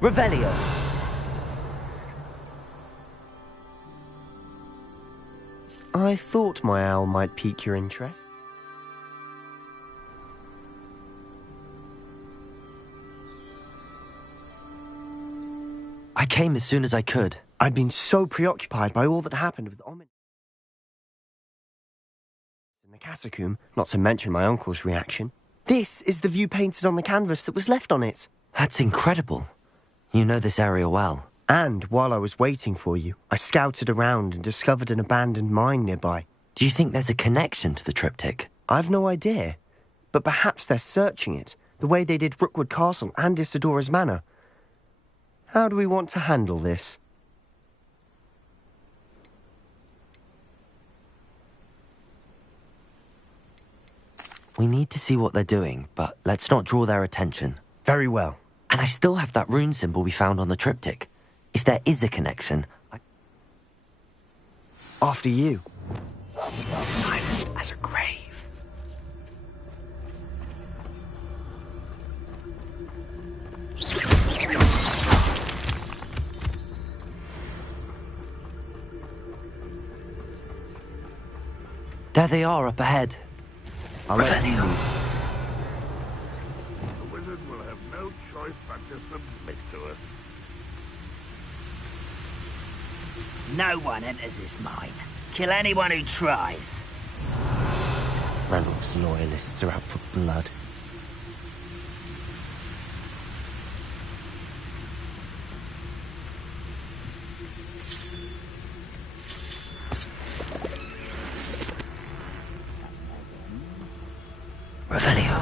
Revelio. I thought my owl might pique your interest. I came as soon as I could. I'd been so preoccupied by all that happened with Omin in the catacomb, not to mention my uncle's reaction. This is the view painted on the canvas that was left on it. That's incredible. You know this area well. And while I was waiting for you, I scouted around and discovered an abandoned mine nearby. Do you think there's a connection to the triptych? I've no idea, but perhaps they're searching it, the way they did Rookwood Castle and Isidora's Manor. How do we want to handle this? We need to see what they're doing, but let's not draw their attention. Very well. And I still have that rune symbol we found on the triptych. If there is a connection, After you. Silent as a grave. There they are up ahead. Revelio. The wizard will have no choice but to submit to us. No one enters this mine. Kill anyone who tries. Ranrock's loyalists are out for blood. Revelio.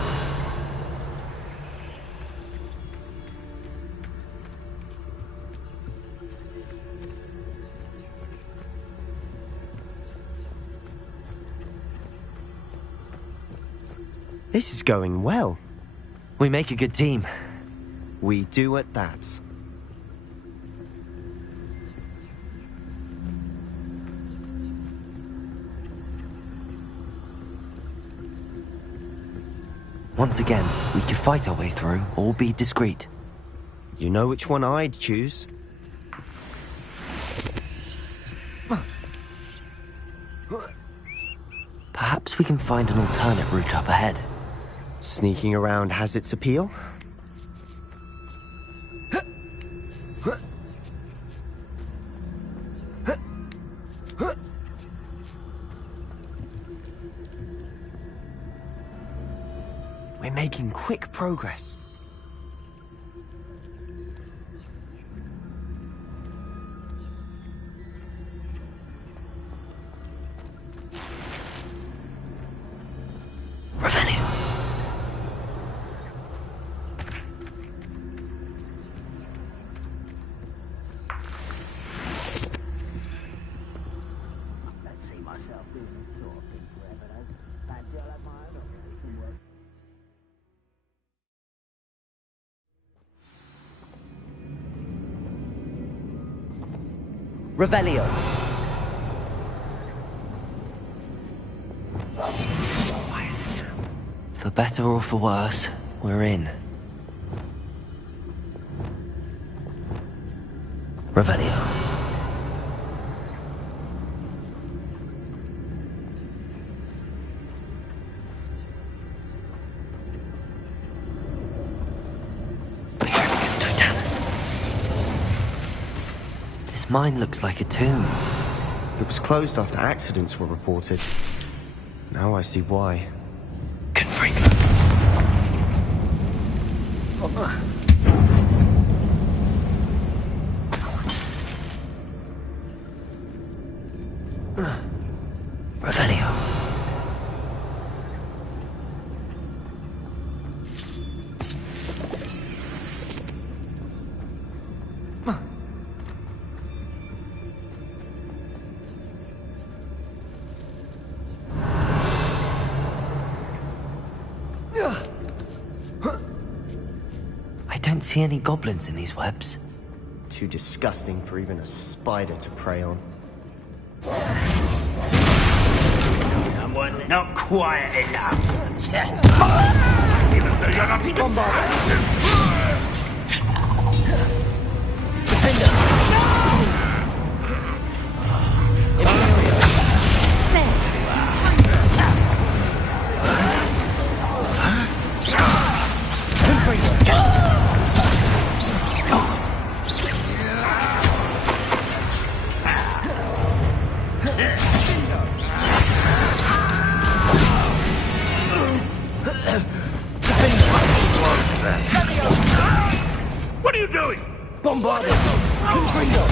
This is going well. We make a good team. We do at that. Once again, we can fight our way through, or be discreet. You know which one I'd choose. Perhaps we can find an alternate route up ahead. Sneaking around has its appeal. We're making quick progress. Revelio. Don't see myself doing this sort of thing forever, though. Fancy I'll have my own operation work. Revelio. For better or for worse, we're in. Revelio. This mine looks like a tomb. It was closed after accidents were reported. Now I see why. Confringo. Revelio. I don't see any goblins in these webs. Too disgusting for even a spider to prey on. Someone not quiet enough. I feel as though you're not even What are you doing? Bombarded! Confringo!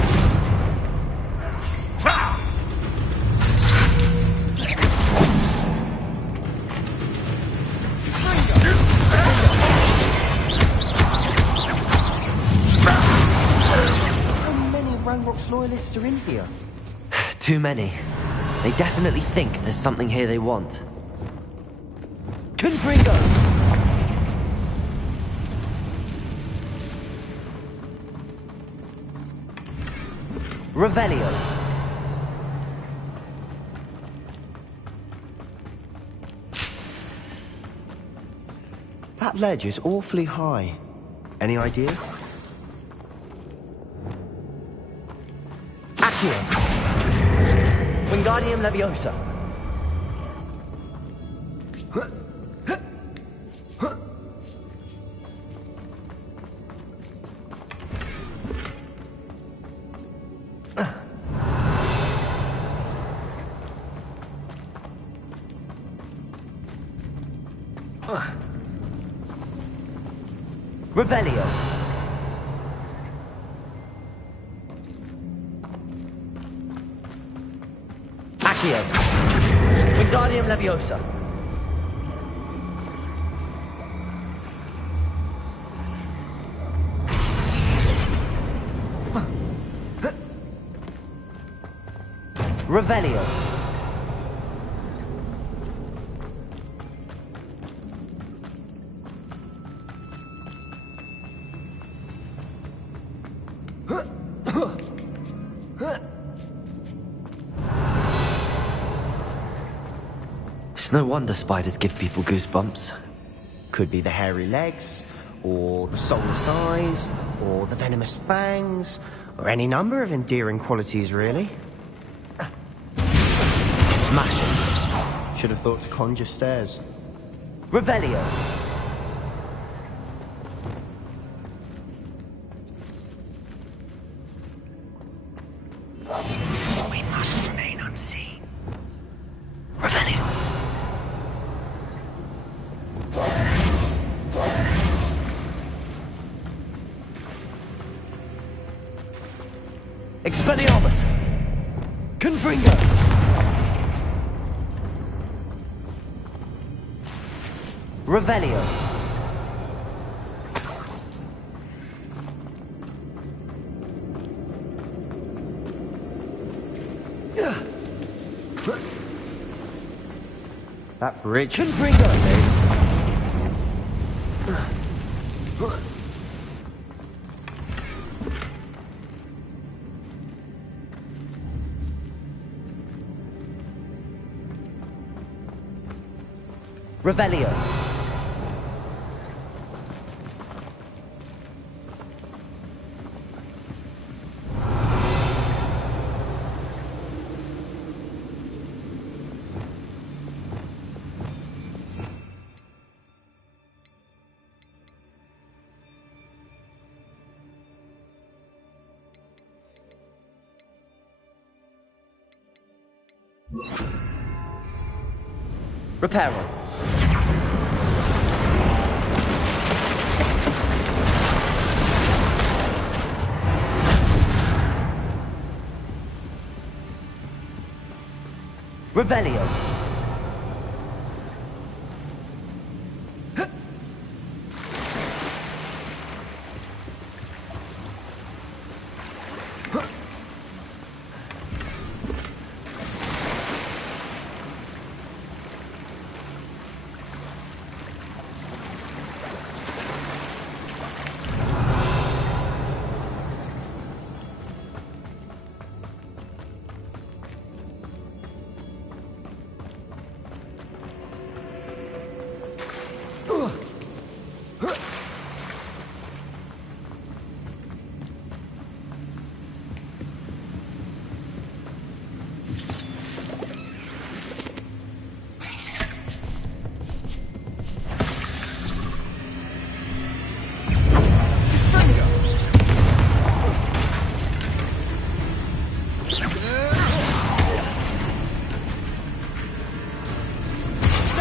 How many Rangrock's loyalists are in here? Too many. They definitely think there's something here they want. Confringo! Revelio. That ledge is awfully high. Any ideas? Accio. Wingardium Leviosa. Revelio. Accio. Wingardium Leviosa. Revelio. It's no wonder spiders give people goosebumps. Could be the hairy legs, or the soulless eyes, or the venomous fangs, or any number of endearing qualities, really. Smashing. Should have thought to conjure stairs. Revelio. We must remain unseen. Revelio. Expelliarmus. Confringo. Revelio. That bridge. Confringo. Revelio. Reparo. Revelio.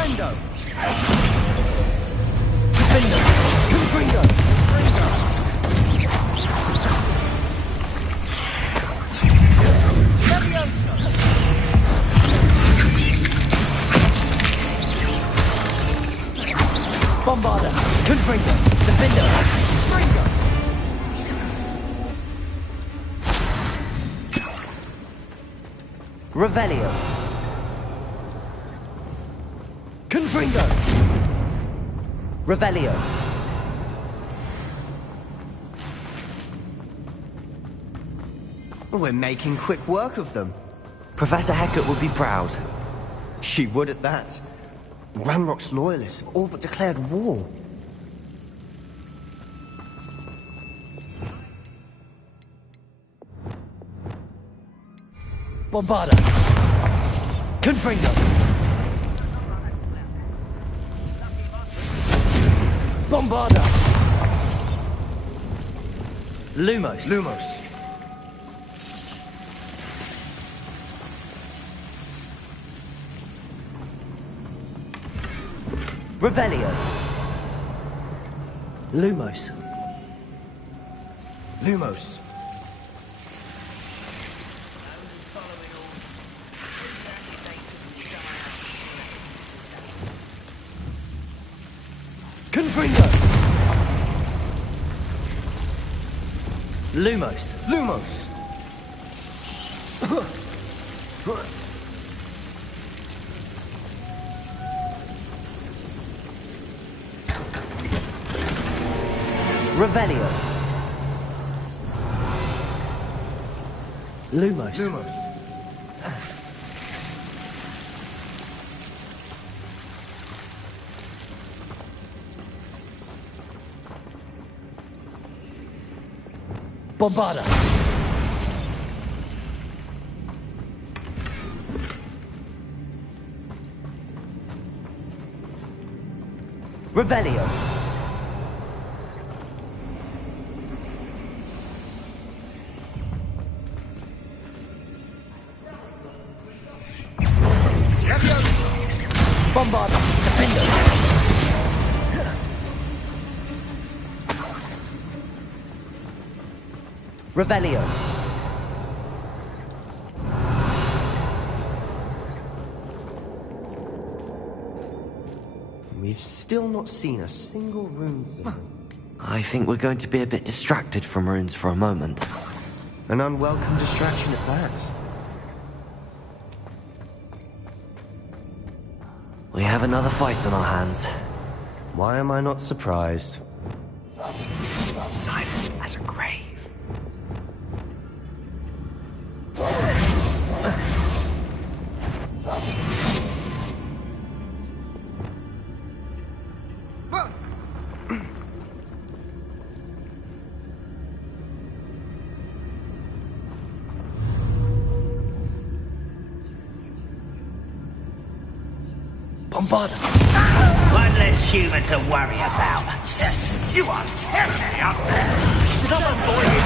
Defendo! Defendo! Confringo! Leviosa! Bombarda! Confringo! Defendo! Confringo! Revelio. Confringo! Revelio. We're making quick work of them. Professor Hecat would be proud. She would at that. Ranrock's loyalists have all but declared war. Bombarda! Confringo! Bombarda! Lumos. Lumos! Revelio. Lumos. Lumos! Confringo! Lumos. Lumos! Revelio. Lumos. Lumos! Bombarda! Revelio. Bombarda! Defendo! Revelio. We've still not seen a single rune signal. I think we're going to be a bit distracted from runes for a moment. An unwelcome distraction at that. We have another fight on our hands. Why am I not surprised? Silent as a grave. Bombarda! One less human to worry about. You are terribly out there! Someone boy in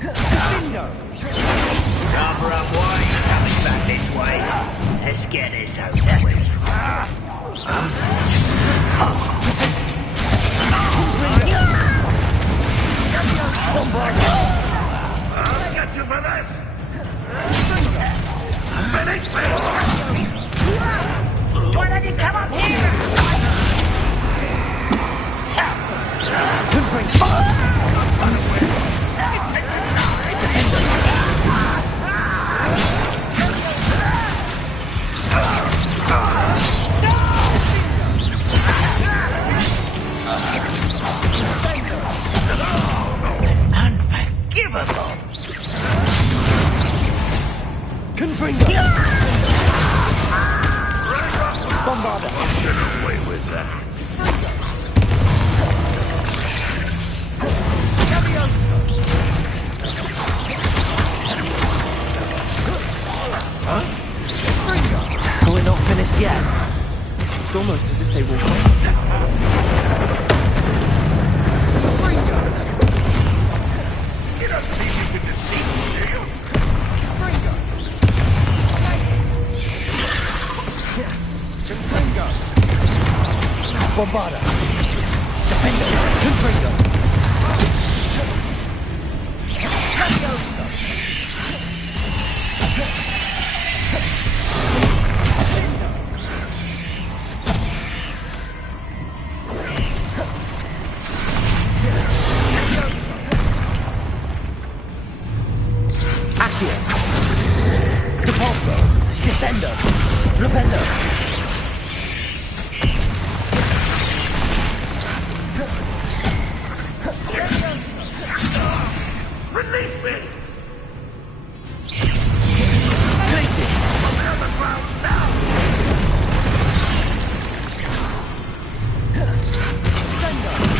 Defendo! Cover up why he's coming back this way. Let's get this over with. I'll get you for this! Finish this! Why don't you come up here? Unforgivable! Confringo! Bombarda! Get away with that. We're not finished yet. It's almost as if they will wait. You don't think you can deceive me, do you? Bombarda. Defender. Confringo. Leviosa. Accio. Depulso. Descendo. Flipendo. Release me! Places. Prepare the ground now!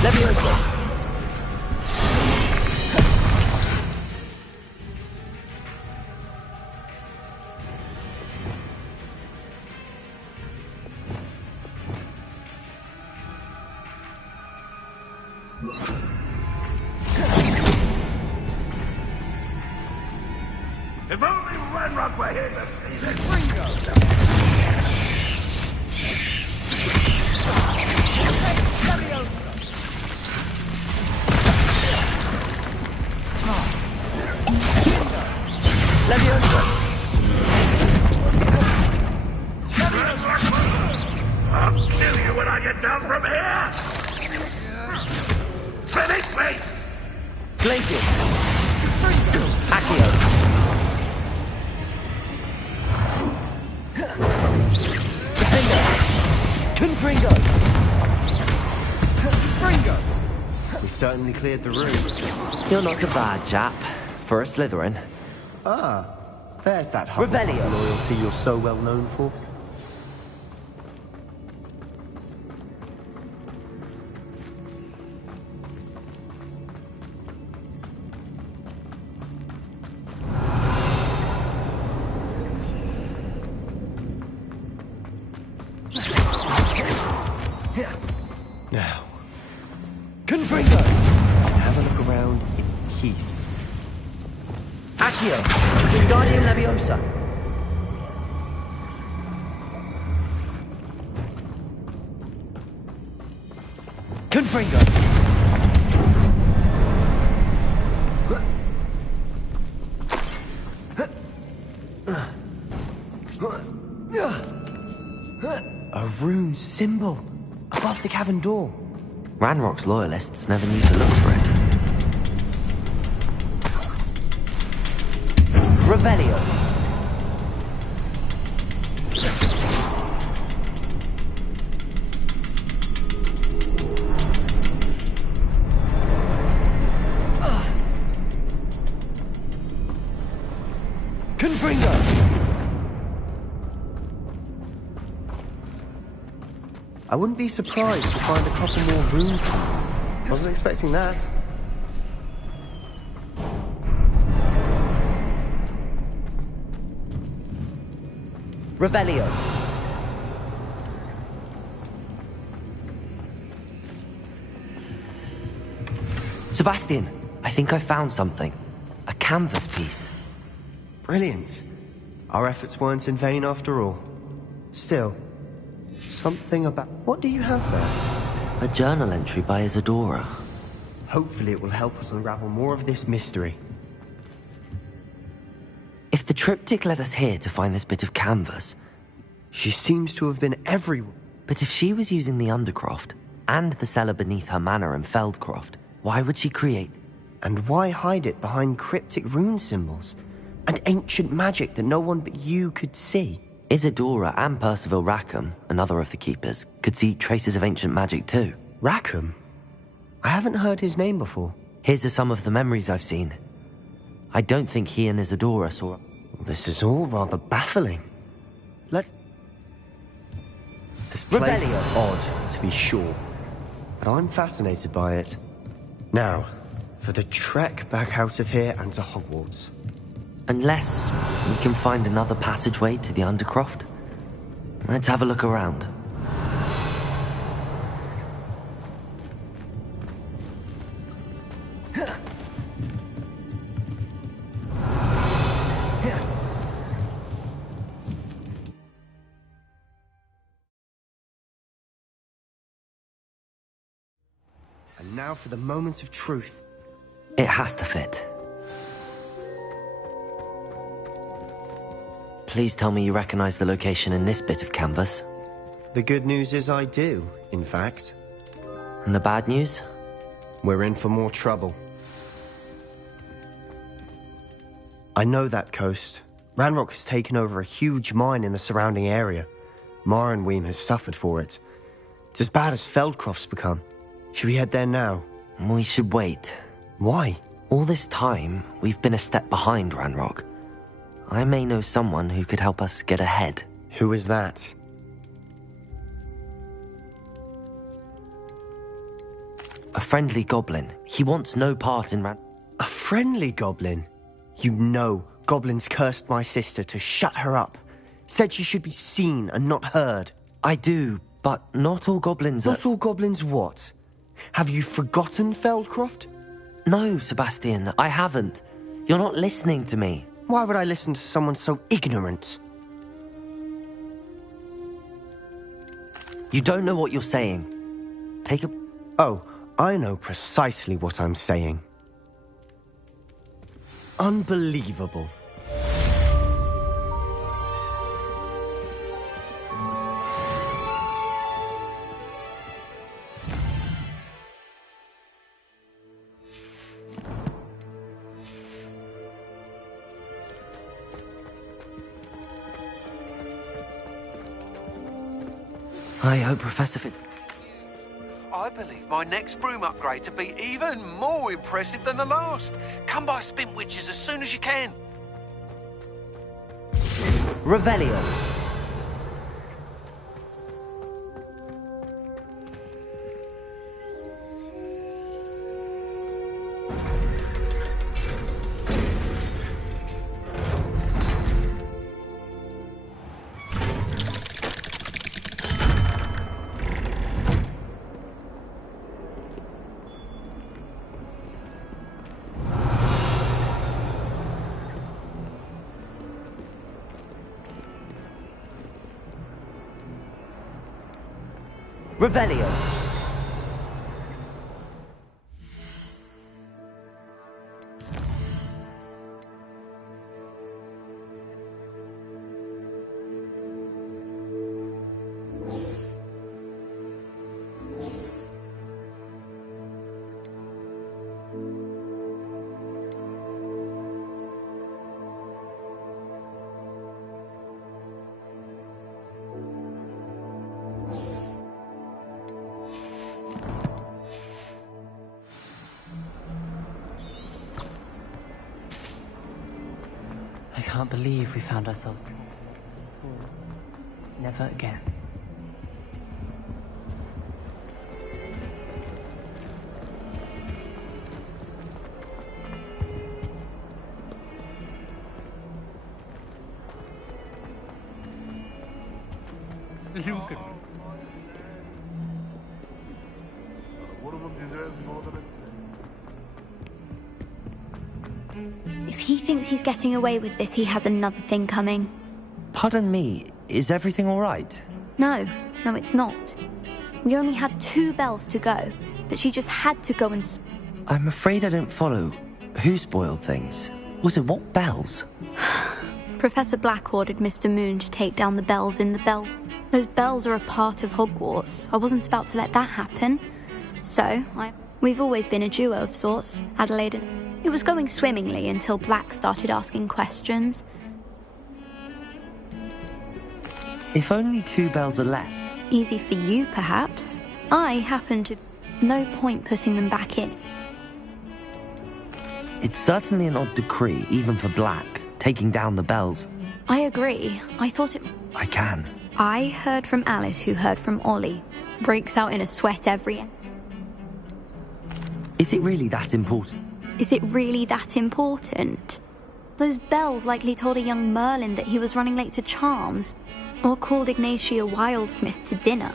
Leviosa. If only Ranrock were here to see this! Ringo. Leviosa. I'll kill you when I get down from here! Finish me! Glacius. Accio. Defender. Confringo. Fringo. We certainly cleared the room. You're not a bad chap for a Slytherin. Ah, there's that Hufflepuff Revelio. loyalty you're so well known for. Now, Confringo. have a look around in peace. Accio. Wingardium Leviosa. Confringo. A rune symbol above the cavern door. Ranrock's loyalists never knew to look for it. Revelio. Confringo. I wouldn't be surprised to find a couple more rune cards. Wasn't expecting that. Revelio. Sebastian, I think I found something. A canvas piece. Brilliant. Our efforts weren't in vain after all. Still, something about... What do you have there? A journal entry by Isadora. Hopefully it will help us unravel more of this mystery. If the triptych led us here to find this bit of canvas, She seems to have been everywhere. but if she was using the Undercroft and the cellar beneath her manor in Feldcroft, why would she create... And why hide it behind cryptic rune symbols? And ancient magic that no one but you could see? Isadora and Percival Rackham, another of the Keepers, could see traces of ancient magic too. Rackham? I haven't heard his name before. Here's are some of the memories I've seen. I don't think he and Isadora saw... This is all rather baffling. Let's... This place is Revelio. odd, to be sure. But I'm fascinated by it. Now, for the trek back out of here and to Hogwarts. Unless we can find another passageway to the Undercroft. Let's have a look around. And now for the moments of truth. It has to fit. Please tell me you recognize the location in this bit of canvas. The good news is I do, in fact. And the bad news? We're in for more trouble. I know that coast. Ranrock has taken over a huge mine in the surrounding area. Marrenweem has suffered for it. It's as bad as Feldcroft's become. Should we head there now? We should wait. Why? All this time, we've been a step behind Ranrock. I may know someone who could help us get ahead. Who is that? A friendly goblin. He wants no part in A friendly goblin? You know, goblins cursed my sister to shut her up. Said she should be seen and not heard. I do, but not all goblins are... Not all goblins what? Have you forgotten Feldcroft? No, Sebastian, I haven't. You're not listening to me. Why would I listen to someone so ignorant? You don't know what you're saying. Take a... Oh, I know precisely what I'm saying. Unbelievable. I hope Professor I believe my next broom upgrade to be even more impressive than the last. Come by Spintwitches as soon as you can. Revelio. Revelio. I can't believe we found ourselves. Never again. Look at one of them deserves more than If he thinks he's getting away with this, he has another thing coming. Pardon me, is everything all right? No, it's not. We only had 2 bells to go, but she just had to go and... I'm afraid I don't follow. Who spoiled things? Also, what bells? Professor Black ordered Mr. Moon to take down the bells in the bell. Those bells are a part of Hogwarts. I wasn't about to let that happen. So, we've always been a duo of sorts, Adelaide and... It was going swimmingly until Black started asking questions. If only 2 bells are left. Easy for you, perhaps. I happen to... No point putting them back in. It's certainly an odd decree, even for Black, taking down the bells. I agree. I thought it... I can. I heard from Alice, who heard from Ollie. Breaks out in a sweat every... Is it really that important? Is it really that important? Those bells likely told a young Merlin that he was running late to Charms, or called Ignatia Wildsmith to dinner.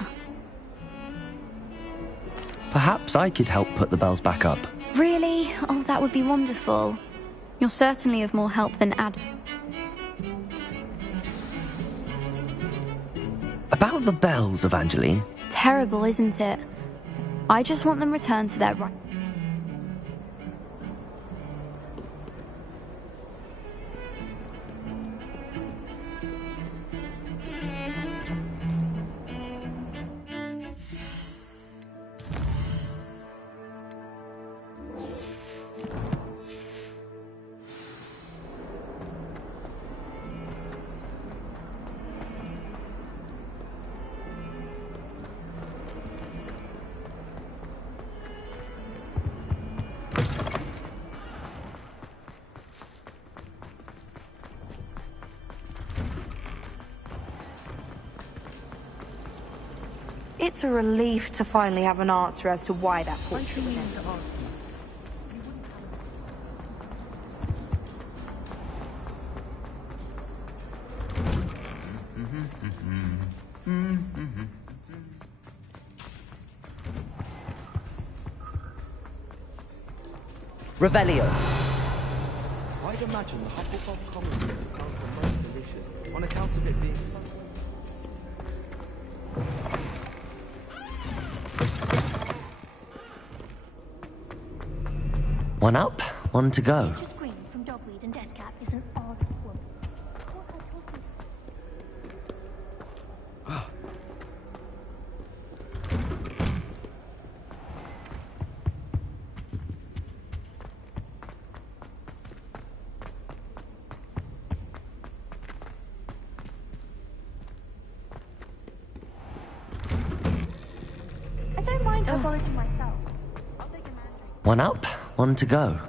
Perhaps I could help put the bells back up. Really? Oh, that would be wonderful. You're certainly of more help than Ad... About the bells, Evangeline. Terrible, isn't it? I just want them returned to their right. It's a relief to finally have an answer as to why that portrait was empty. Revelio. I'd imagine the Hufflepuff Commons would account for most delicious on account of it being... One up, one to go. Scream from Dogweed and Deathcap is an odd woman. What are talking? I don't mind herbology myself. I'll take a mandarin. One up, one to go.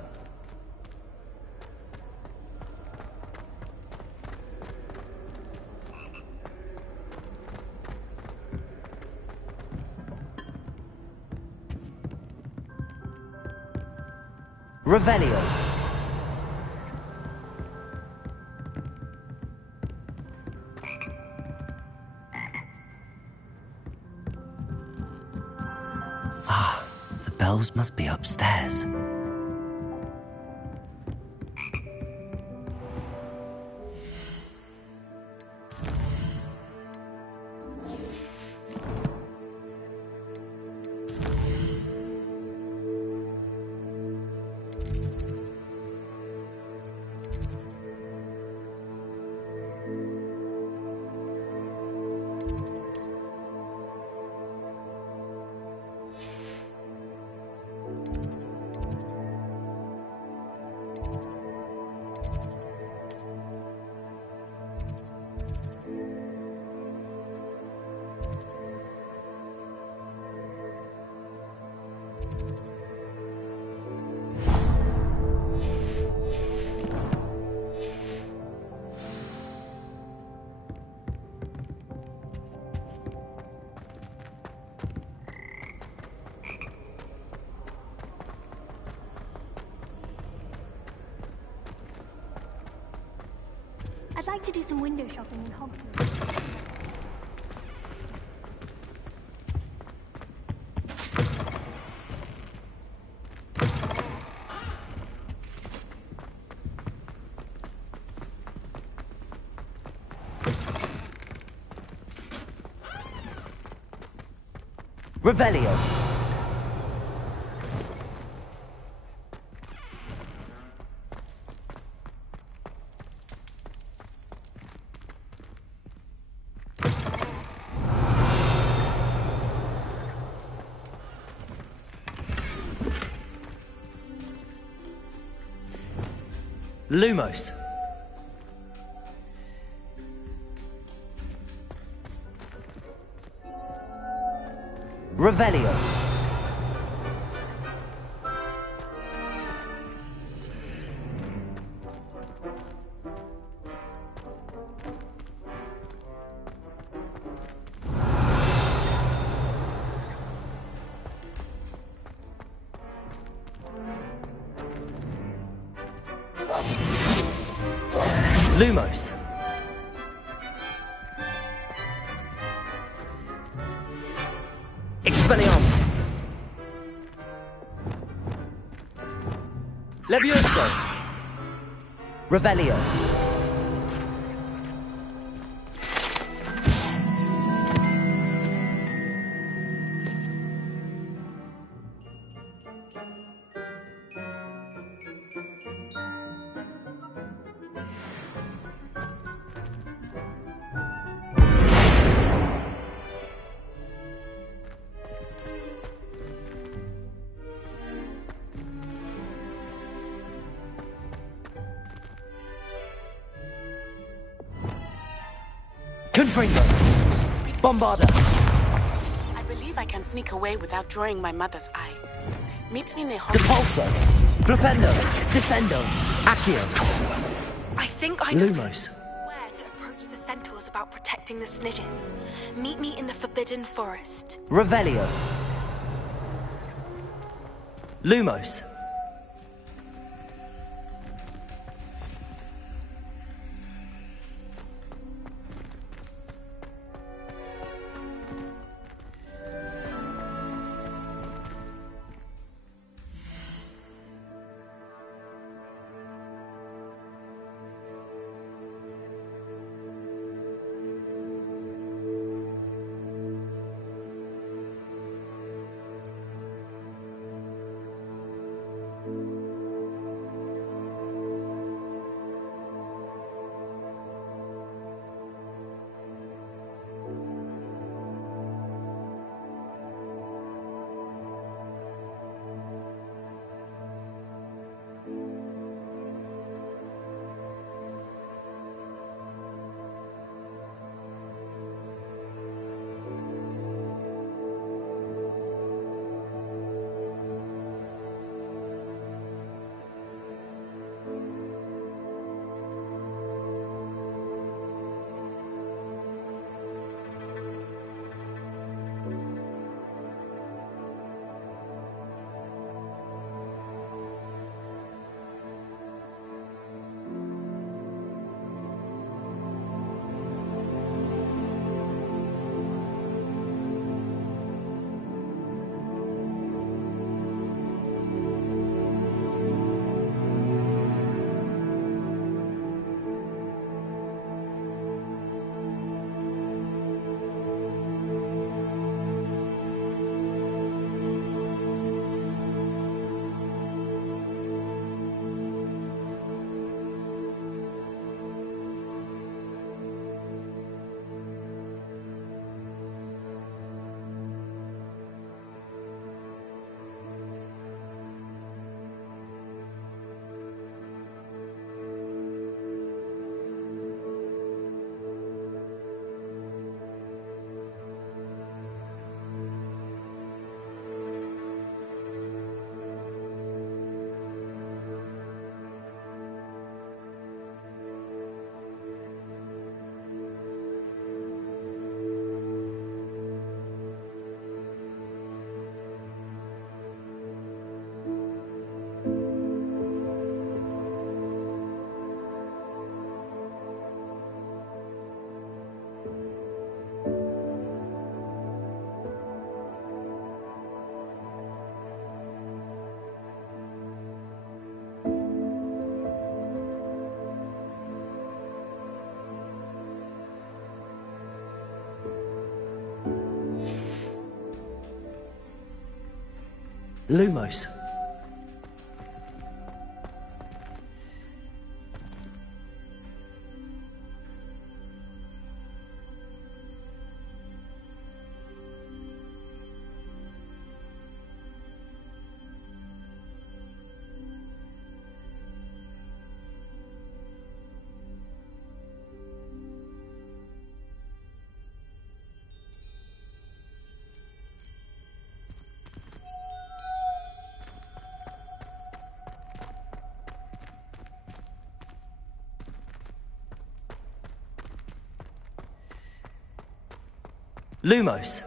Revelio. The bells must be upstairs. I'd like to do some window shopping in Hogwarts. Revelio. Lumos. Revelio. Lumos. Expelliarmus. Levioso. Revelio. Confringo. Bombarda. I believe I can sneak away without drawing my mother's eye. Meet me near Depulso. Flipendo. Descendo. Accio. I think I know Lumos. where to approach the centaurs about protecting the Snidgets. Meet me in the Forbidden Forest. Revelio. Lumos. Lumos. Lumos.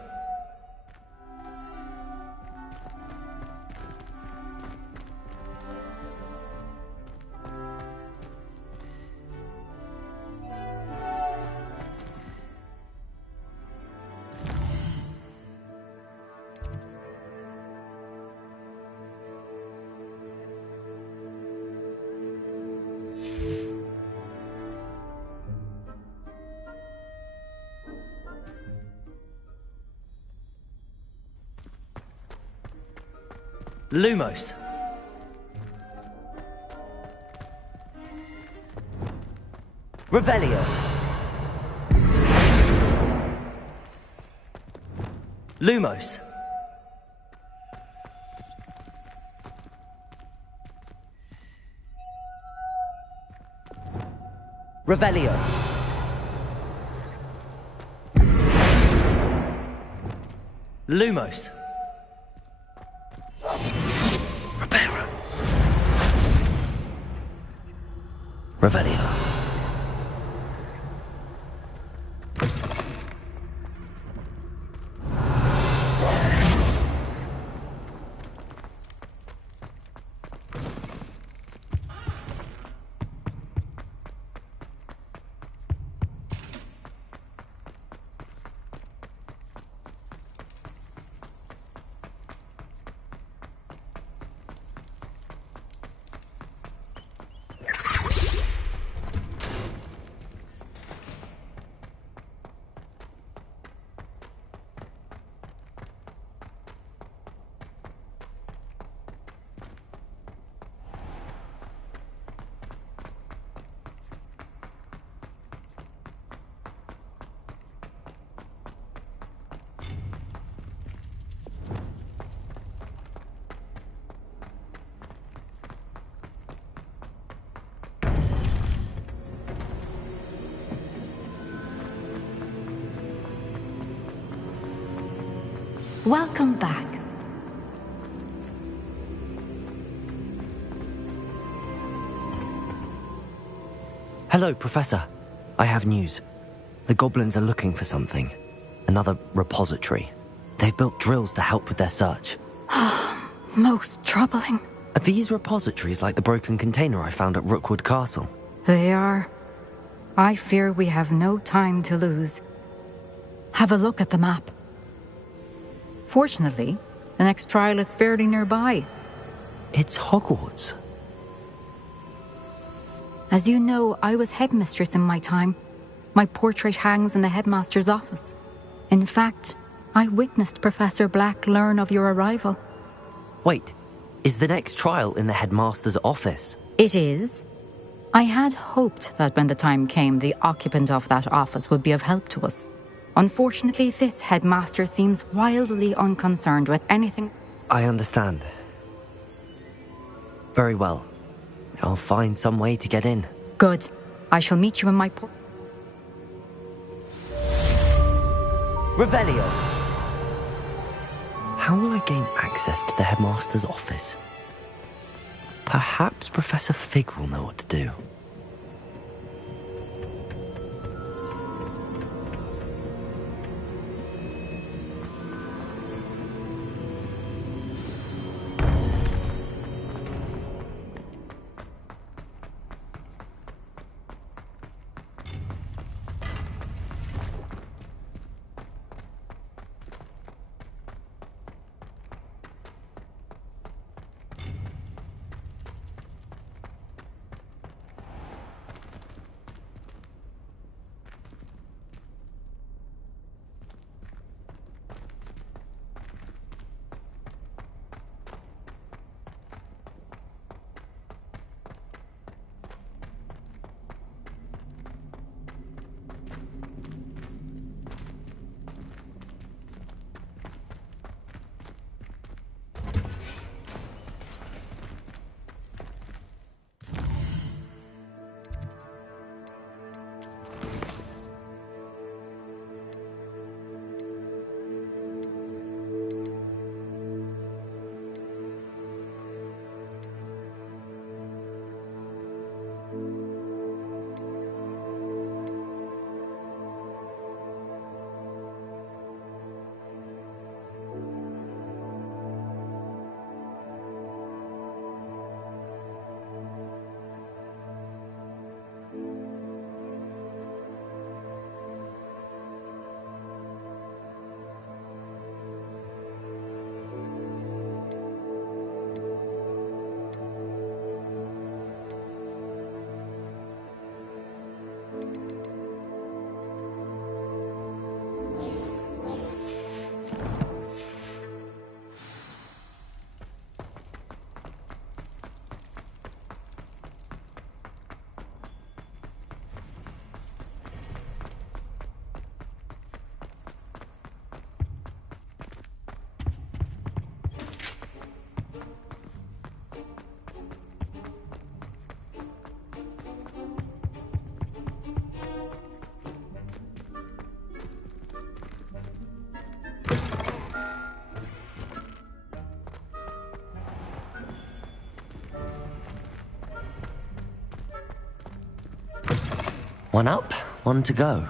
Lumos. Revelio. Lumos. Revelio. Lumos. Reparo. Revelio. Welcome back. Hello, Professor. I have news. The goblins are looking for something. Another repository. They've built drills to help with their search. Most troubling. Are these repositories like the broken container I found at Rookwood Castle? They are. I fear we have no time to lose. Have a look at the map. Fortunately, the next trial is fairly nearby. It's Hogwarts. As you know, I was headmistress in my time. My portrait hangs in the headmaster's office. In fact, I witnessed Professor Black learn of your arrival. Wait, is the next trial in the headmaster's office? It is. I had hoped that when the time came, the occupant of that office would be of help to us. Unfortunately, this headmaster seems wildly unconcerned with anything. I understand. Very well. I'll find some way to get in. Good. I shall meet you in my Revelio! How will I gain access to the headmaster's office? Perhaps Professor Fig will know what to do. One up, one to go.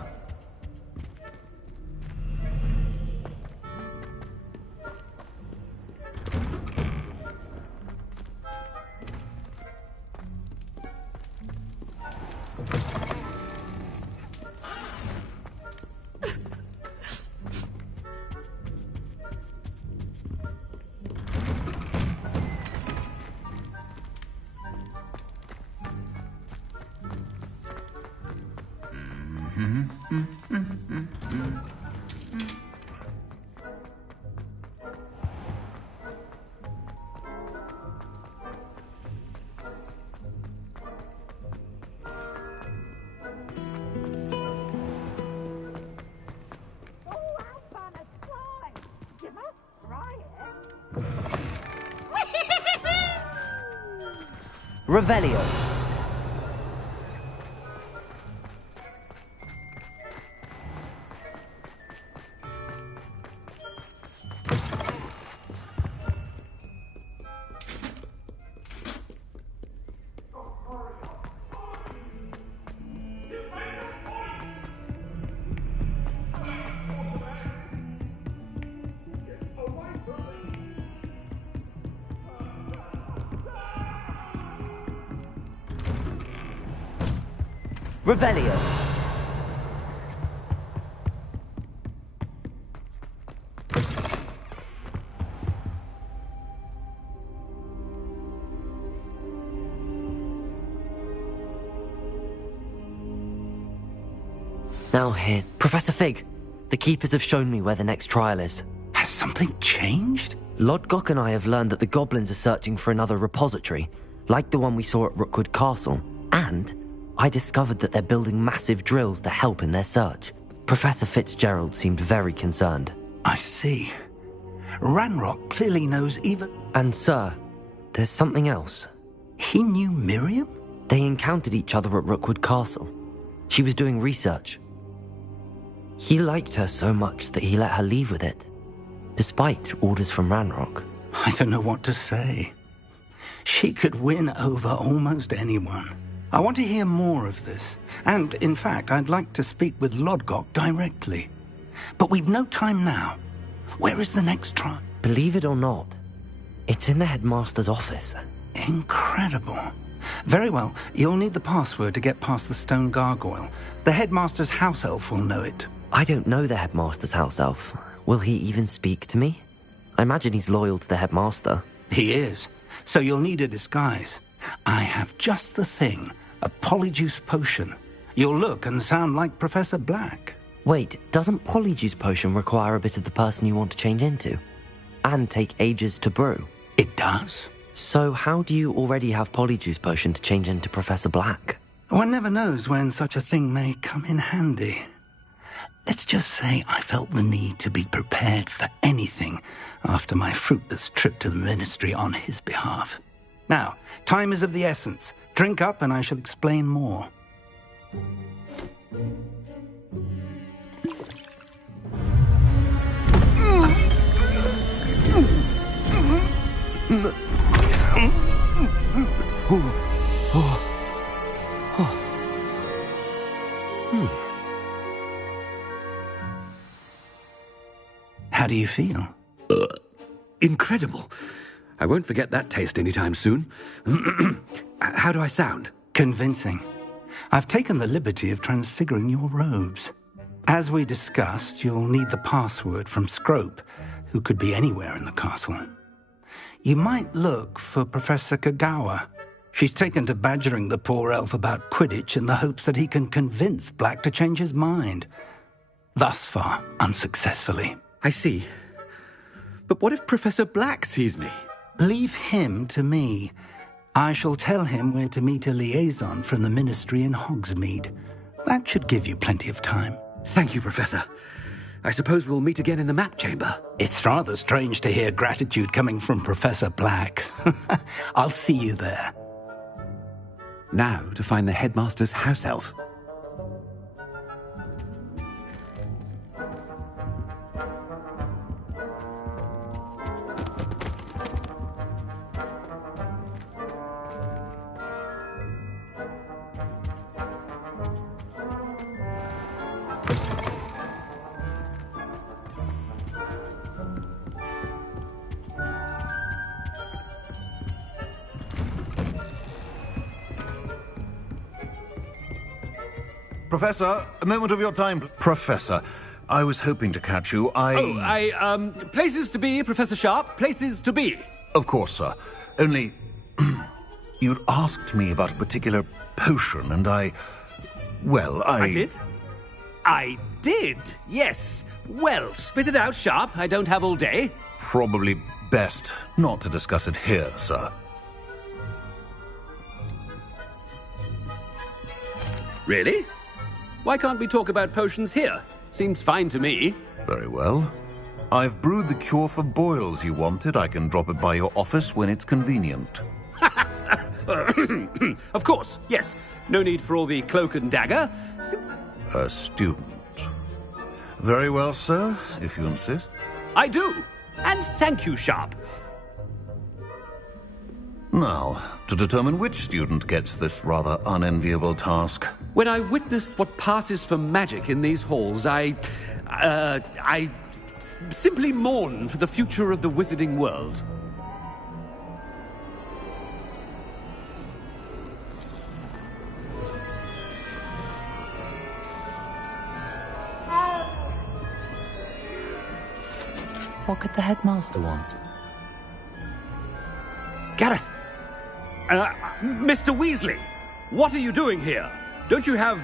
Revelio. Revelio. Now here's Professor Fig. The Keepers have shown me where the next trial is. Has something changed? Lodgok and I have learned that the goblins are searching for another repository, like the one we saw at Rookwood Castle. And I discovered that they're building massive drills to help in their search. Professor Fitzgerald seemed very concerned. I see. Ranrock clearly knows even... And sir, there's something else. He knew Miriam? They encountered each other at Rookwood Castle. She was doing research. He liked her so much that he let her leave with it, despite orders from Ranrock. I don't know what to say. She could win over almost anyone. I want to hear more of this. And, in fact, I'd like to speak with Lodgok directly. But we've no time now. Where is the next trial? Believe it or not, it's in the headmaster's office. Incredible. Very well. You'll need the password to get past the stone gargoyle. The headmaster's house elf will know it. I don't know the headmaster's house elf. Will he even speak to me? I imagine he's loyal to the headmaster. He is. So you'll need a disguise. I have just the thing. A polyjuice potion. You'll look and sound like Professor Black. Wait, doesn't polyjuice potion require a bit of the person you want to change into? And take ages to brew? It does. So how do you already have polyjuice potion to change into Professor Black? One never knows when such a thing may come in handy. Let's just say I felt the need to be prepared for anything after my fruitless trip to the ministry on his behalf. Now, time is of the essence. Drink up and I shall explain more. How do you feel? Incredible. I won't forget that taste anytime soon. How do I sound? Convincing. I've taken the liberty of transfiguring your robes. As we discussed, you'll need the password from Scrope, who could be anywhere in the castle. You might look for Professor Kagawa. She's taken to badgering the poor elf about Quidditch in the hopes that he can convince Black to change his mind. Thus far, unsuccessfully. I see. But what if Professor Black sees me? Leave him to me. I shall tell him where to meet a liaison from the ministry in Hogsmeade. That should give you plenty of time. Thank you, Professor. I suppose we'll meet again in the map chamber. It's rather strange to hear gratitude coming from Professor Black. I'll see you there. Now to find the headmaster's house elf. Professor, a moment of your time. Professor, I was hoping to catch you. Places to be, Professor Sharp. Places to be. Of course, sir. Only, you'd asked me about a particular potion, and I did? I did, yes. Well, spit it out, Sharp. I don't have all day. Probably best not to discuss it here, sir. Really? Why can't we talk about potions here? Seems fine to me. Very well. I've brewed the cure for boils you wanted. I can drop it by your office when it's convenient. Of course, yes. No need for all the cloak and dagger. A student. Very well, sir, if you insist. I do. And thank you, Sharp. Now, to determine which student gets this rather unenviable task. When I witnessed what passes for magic in these halls, I simply mourn for the future of the wizarding world. What could the headmaster want? Gareth! Mr. Weasley! What are you doing here? Don't you have,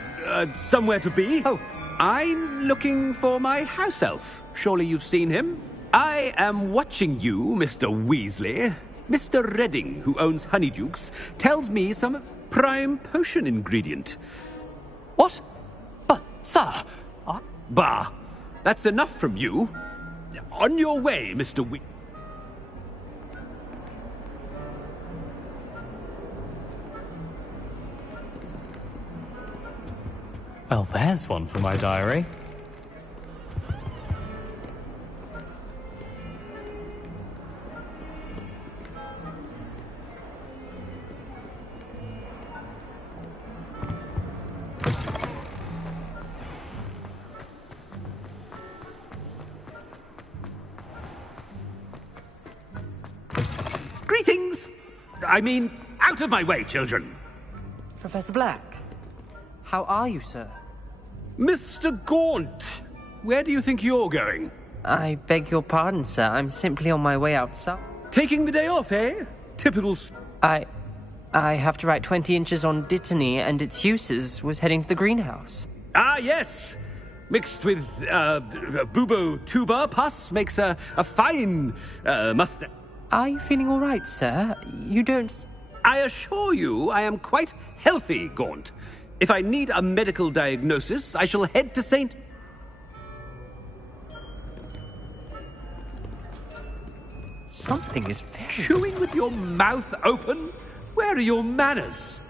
somewhere to be? Oh, I'm looking for my house elf. Surely you've seen him? I am watching you, Mr. Weasley. Mr. Redding, who owns Honeydukes, tells me some prime potion ingredient. What? But, sir... Bah! That's enough from you. On your way, Mr. Weasley. Well, there's one for my diary. Greetings! I mean, out of my way, children. Professor Black, how are you, sir? Mr. Gaunt, where do you think you're going? I beg your pardon, sir. I'm simply on my way outside. Taking the day off, eh? Typical... I have to write 20 inches on Dittany and its uses. Was heading to the greenhouse. Ah, yes! Mixed with, bubo tuber pus makes a fine, mustache. Are you feeling all right, sir? You don't... I assure you I am quite healthy, Gaunt. If I need a medical diagnosis, I shall head to St. Something is very... Chewing with your mouth open? Where are your manners?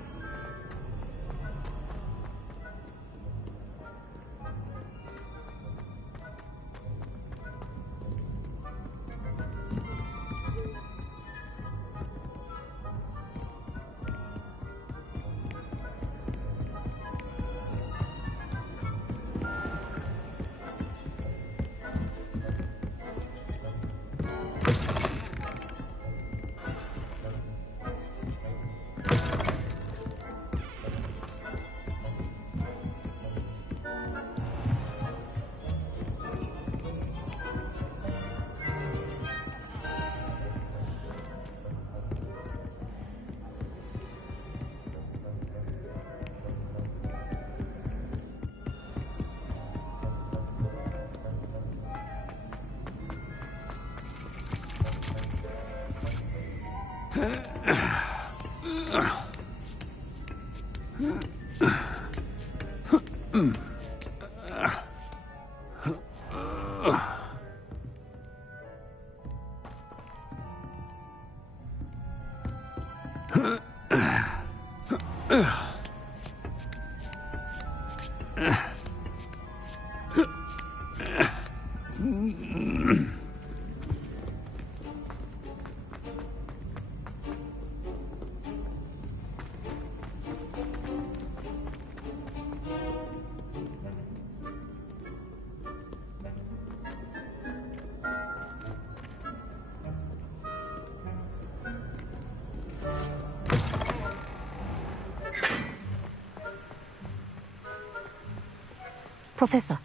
Professor,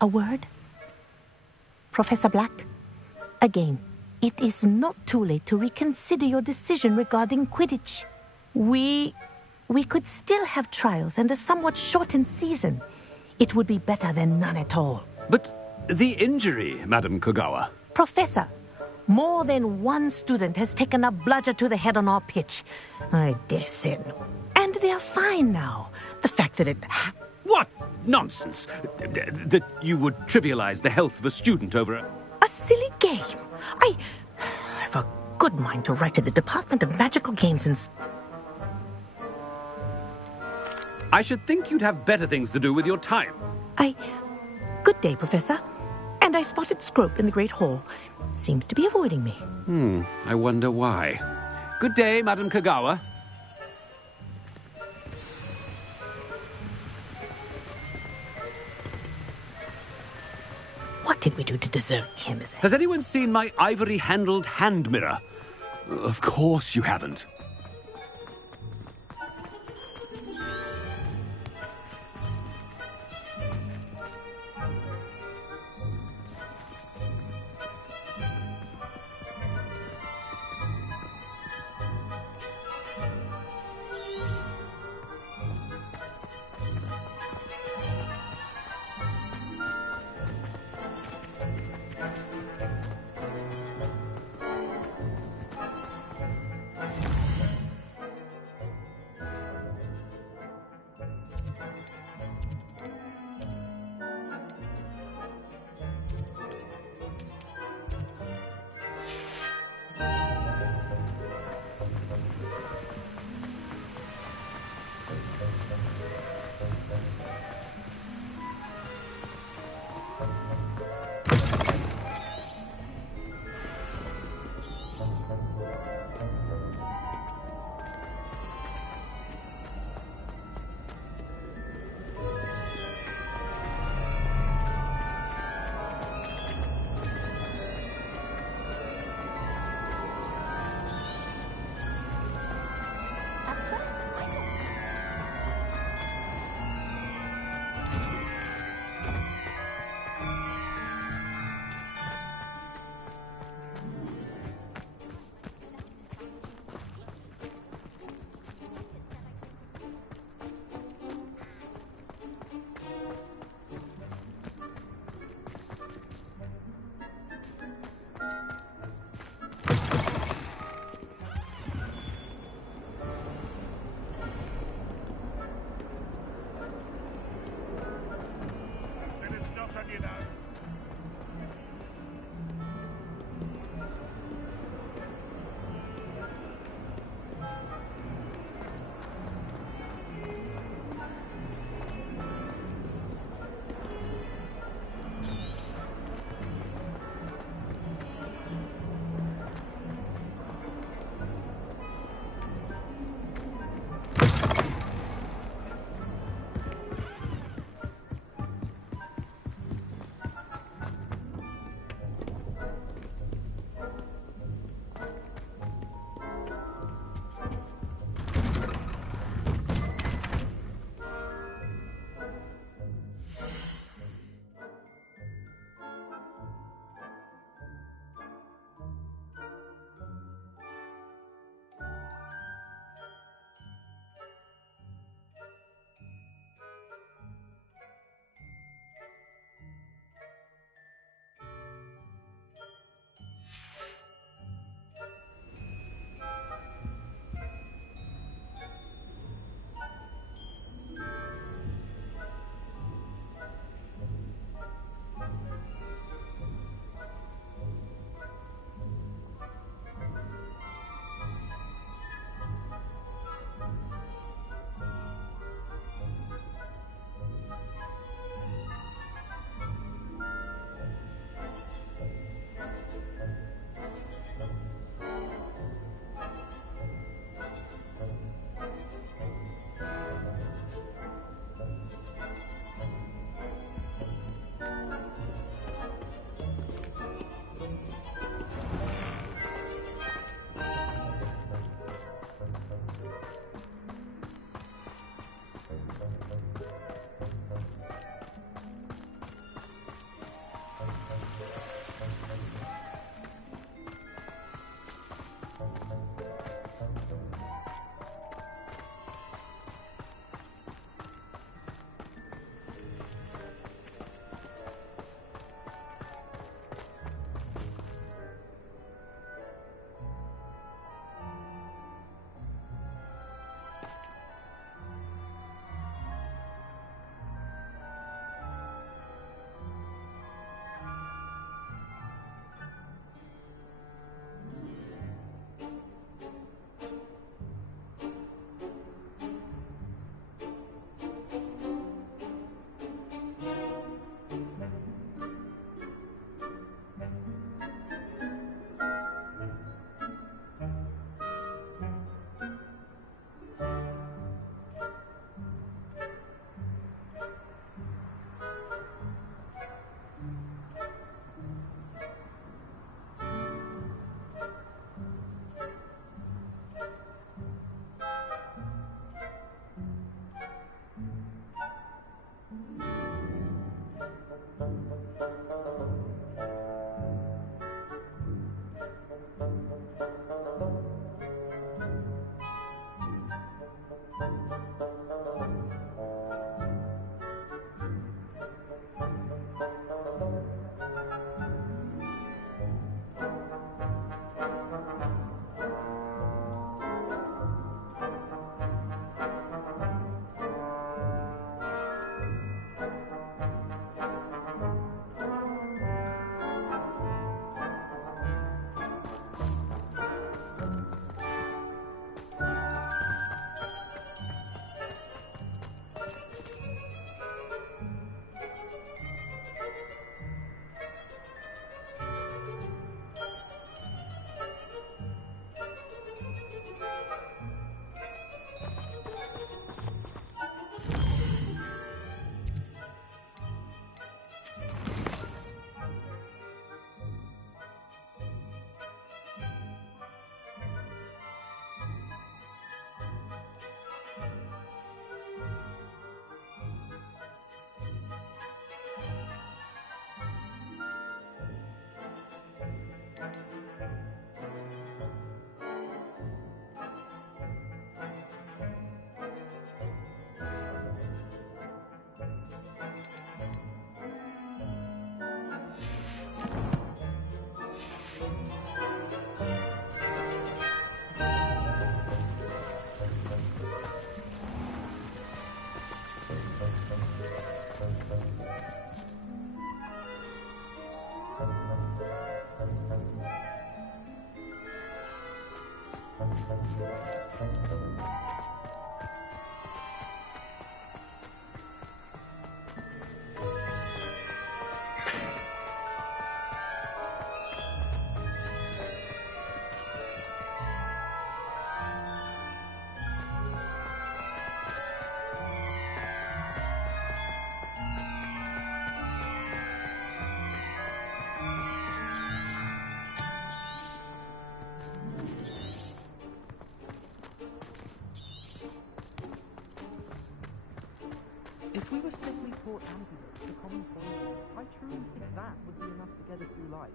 a word? Professor Black, again, it is not too late to reconsider your decision regarding Quidditch. We could still have trials and a somewhat shortened season. It would be better than none at all. But the injury, Madam Kogawa. Professor, more than one student has taken a bludger to the head on our pitch. I dare say it. And they're fine now. The fact that it... What nonsense! That you would trivialize the health of a student over a silly game. I've a good mind to write to the Department of Magical Games and... I should think you'd have better things to do with your time. Good day, Professor. And I spotted Scrope in the Great Hall. Seems to be avoiding me. I wonder why. Good day, Madam Kogawa. What did we do to deserve him as a... Has anyone seen my ivory-handled hand mirror? Of course you haven't. If we were simply taught antidotes to common poisons, I truly think that would be enough to get us through life.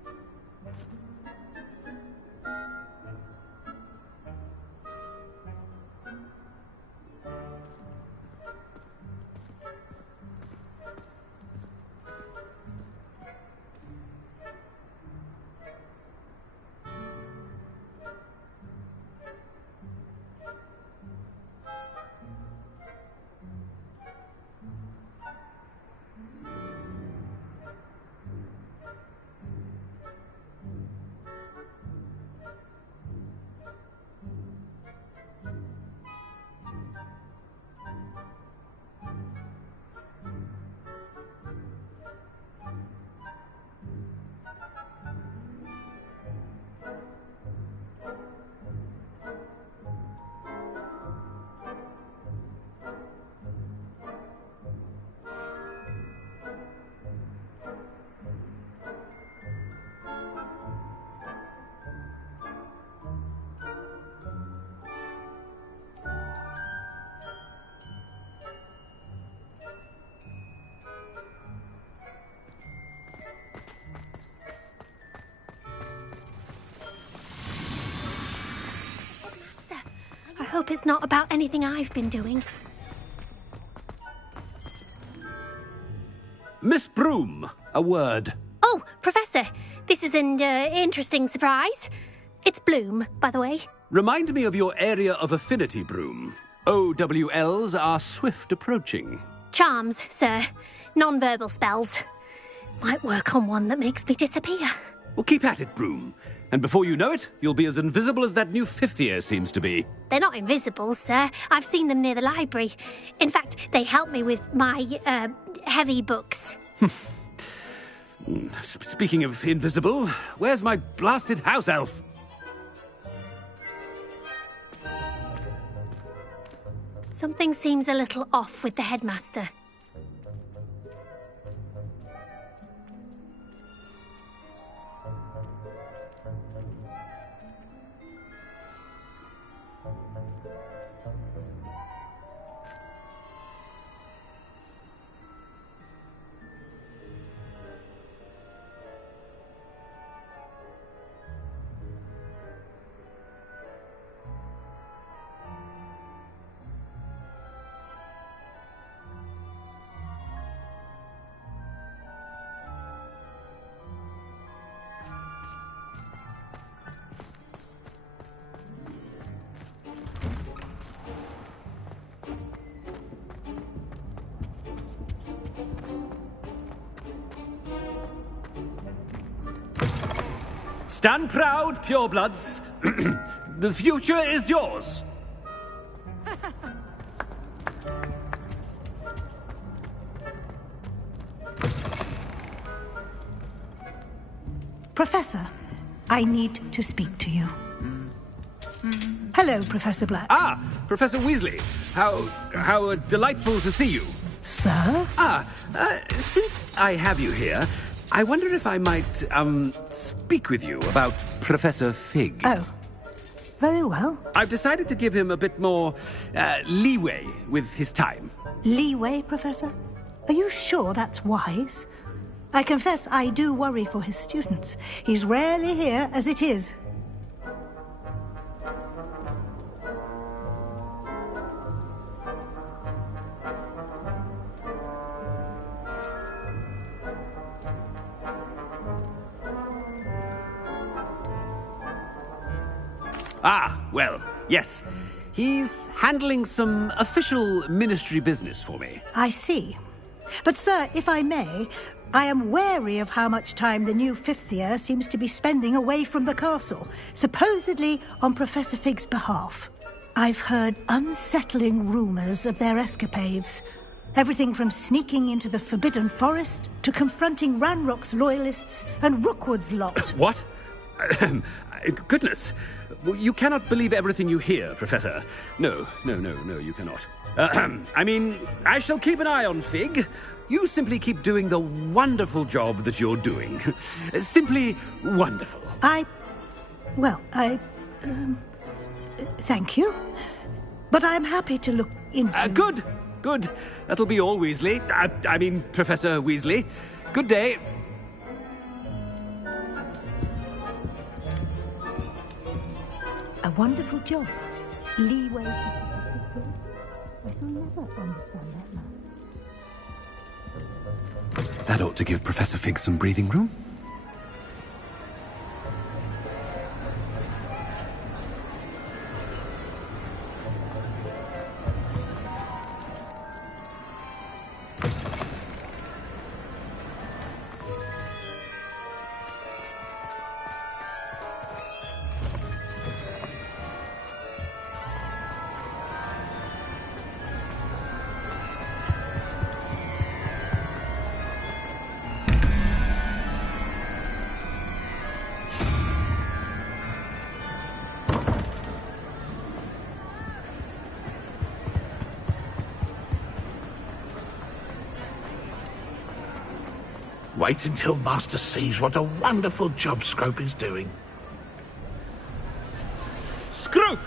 I hope it's not about anything I've been doing. Miss Broom, a word. Oh, Professor, this is an interesting surprise. It's Bloom, by the way. Remind me of your area of affinity, Broom. OWLs are swift approaching. Charms, sir. Non-verbal spells. Might work on one that makes me disappear. Well, keep at it, Broom. And before you know it, you'll be as invisible as that new fifth year seems to be. They're not invisible, sir. I've seen them near the library. In fact, they help me with my, heavy books. Speaking of invisible, where's my blasted house elf? Something seems a little off with the headmaster. Stand proud, purebloods. The future is yours. Professor, I need to speak to you. Hello, Professor Black. Ah, Professor Weasley. How delightful to see you. Sir? Since I have you here, I wonder if I might, speak with you about Professor Fig. Oh, very well. I've decided to give him a bit more, leeway with his time. Leeway, Professor? Are you sure that's wise? I confess I do worry for his students. He's rarely here as it is. Ah, well, yes. He's handling some official ministry business for me. I see. But, sir, if I may, I am wary of how much time the new fifth year seems to be spending away from the castle, supposedly on Professor Fig's behalf. I've heard unsettling rumours of their escapades. Everything from sneaking into the Forbidden Forest to confronting Ranrock's loyalists and Rookwood's lot. What? Goodness. You cannot believe everything you hear, Professor. No, you cannot. I mean, I shall keep an eye on Fig. You simply keep doing the wonderful job that you're doing. Simply wonderful. Thank you. But I'm happy to look into... Good. That'll be all, Weasley. I mean, Professor Weasley. Good day. A wonderful job. Leeway. I shall never understand that man. That ought to give Professor Fig some breathing room. Wait until Master sees what a wonderful job Scrope is doing. Scrope!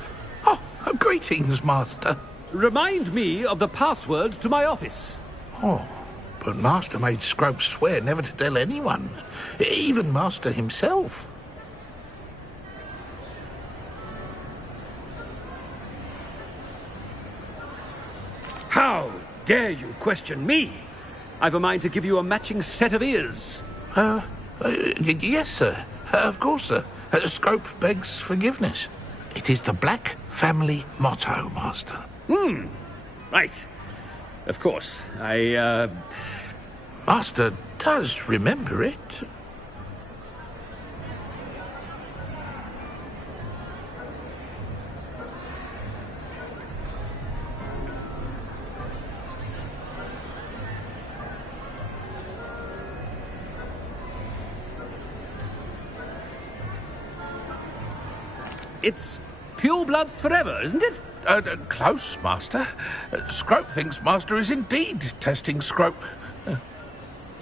Oh, greetings, Master. Remind me of the password to my office. Oh, but Master made Scrope swear never to tell anyone, even Master himself. How dare you question me? I've a mind to give you a matching set of ears. Yes, sir. Of course, sir. Scrope begs forgiveness. It is the Black family motto, Master. Right. Of course. Master does remember it. It's pure bloods forever, isn't it? Close, Master. Scrope thinks Master is indeed testing Scrope.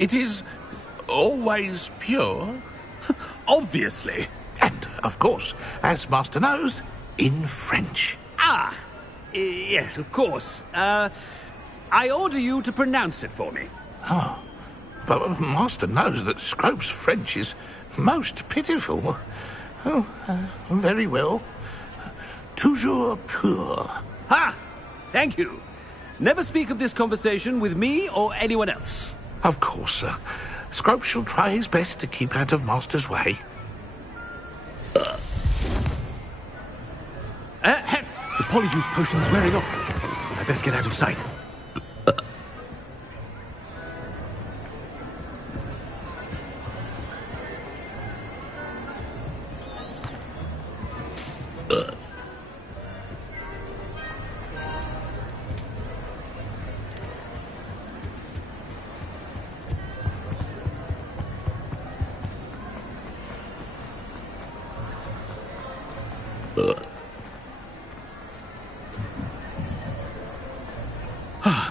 It is always pure. Obviously. And, of course, as Master knows, in French. Yes, of course. I order you to pronounce it for me. Oh, but Master knows that Scrope's French is most pitiful. Oh, very well. Toujours pur. Ha! Thank you. Never speak of this conversation with me or anyone else. Of course, sir. Scrope shall try his best to keep out of Master's way. The polyjuice potion's wearing off. I best get out of sight.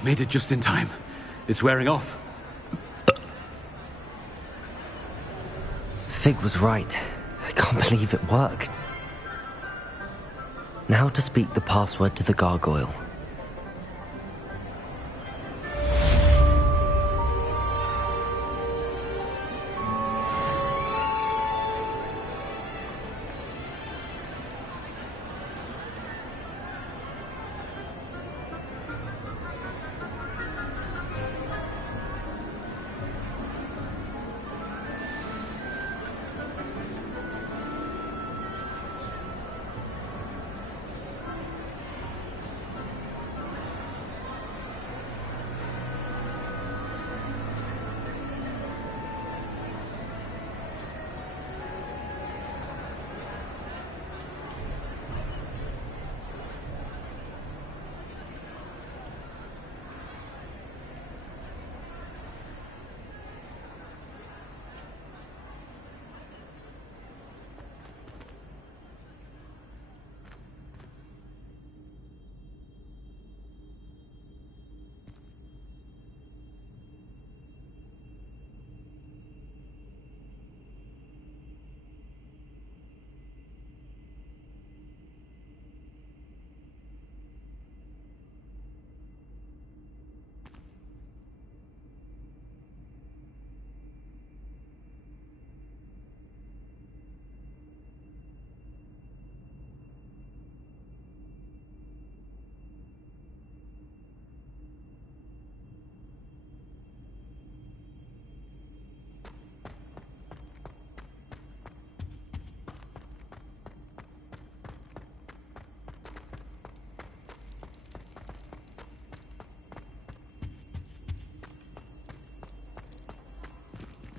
Made it just in time. It's wearing off. Fig was right. I can't believe it worked. Now to speak the password to the gargoyle.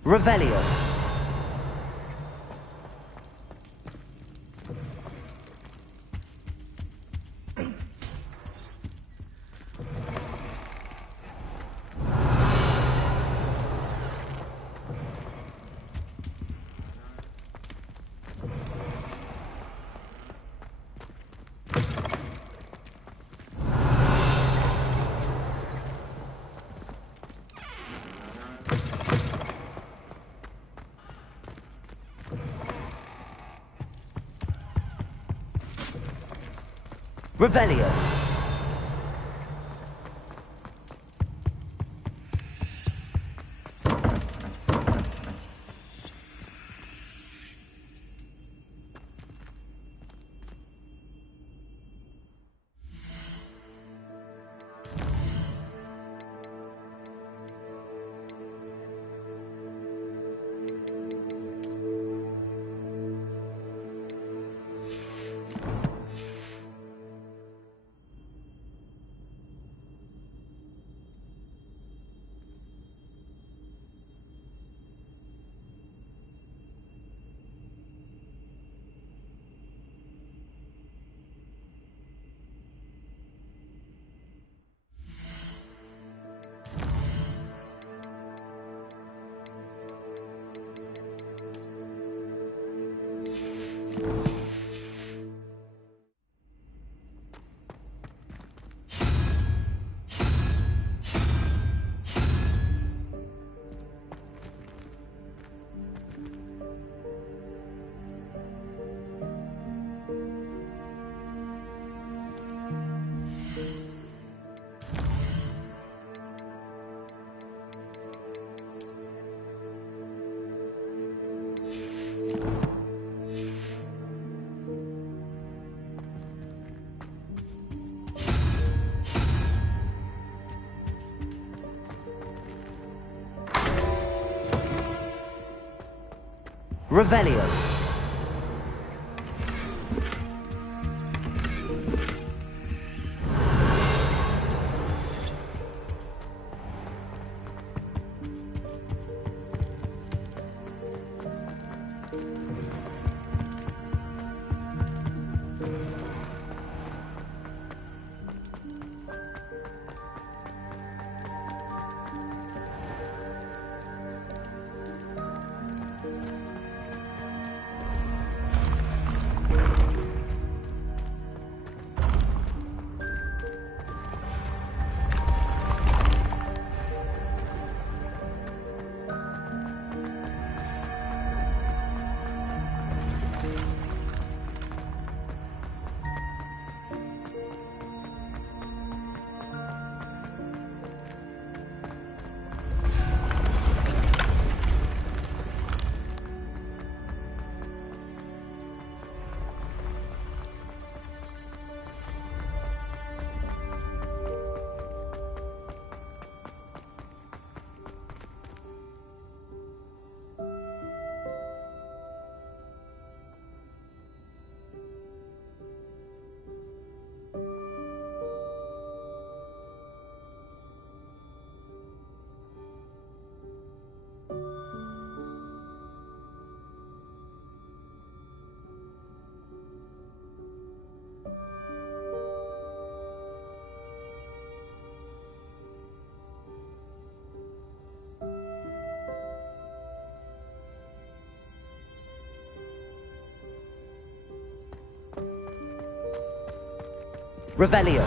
Revelio. Revelio. Revelio. Revelio.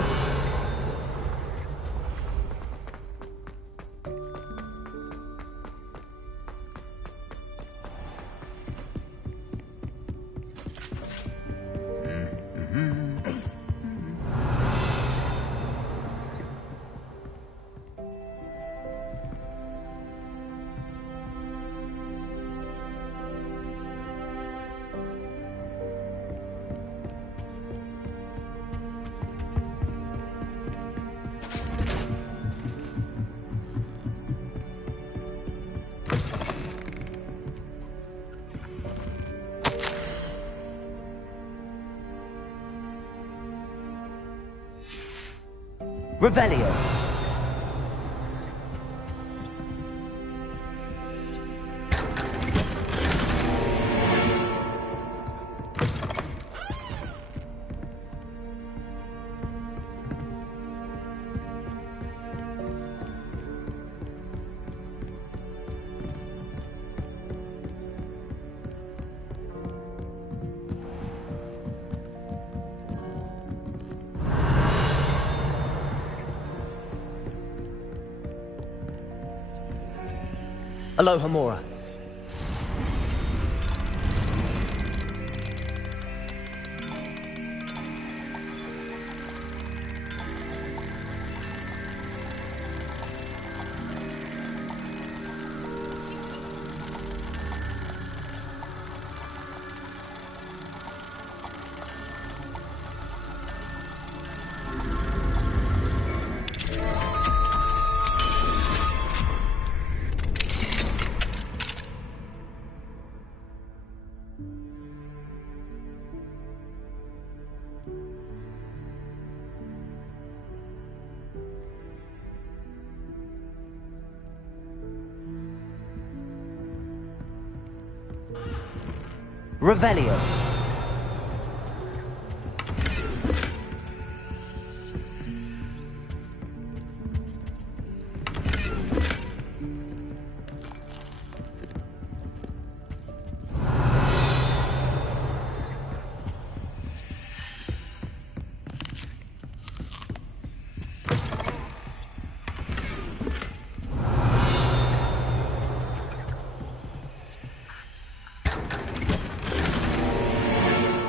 Revelio. Aloha Mora. Revelio.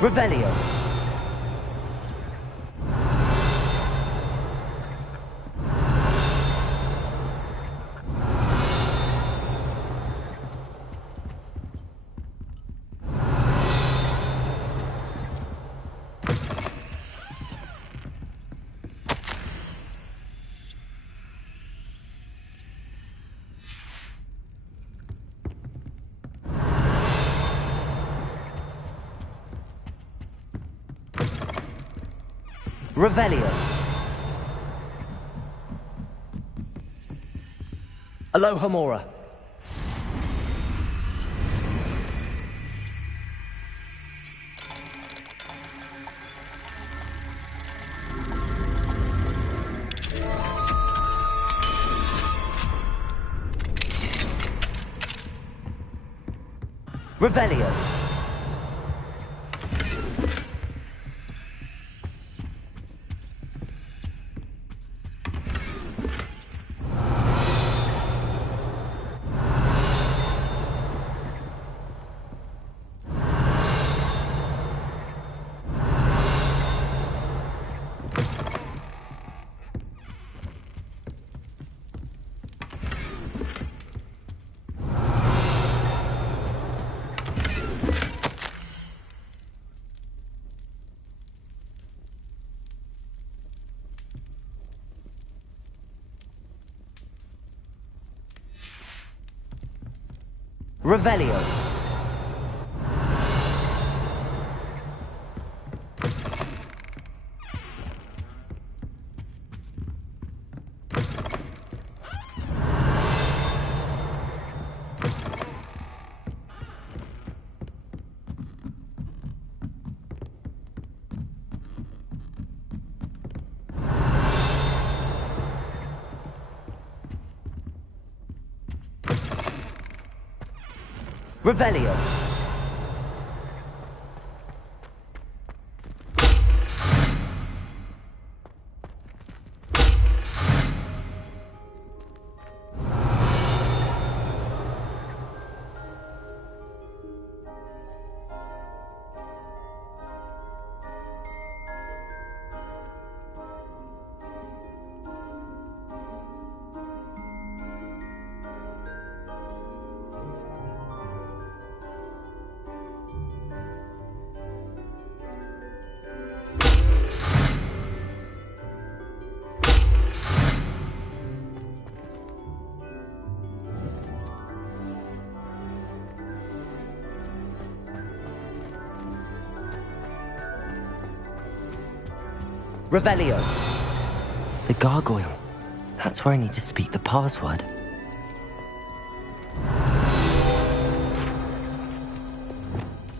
Revelio. Revelio. Aloha Mora. Revelio. Revelio. Revelio. Revelio. The gargoyle. That's where I need to speak the password.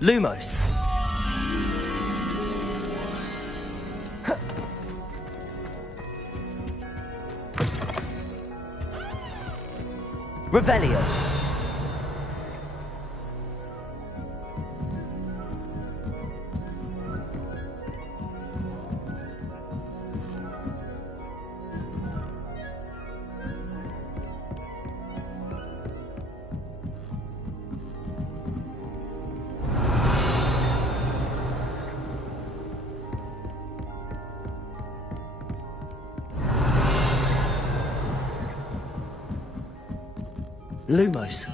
Lumos. Revelio. Lumos.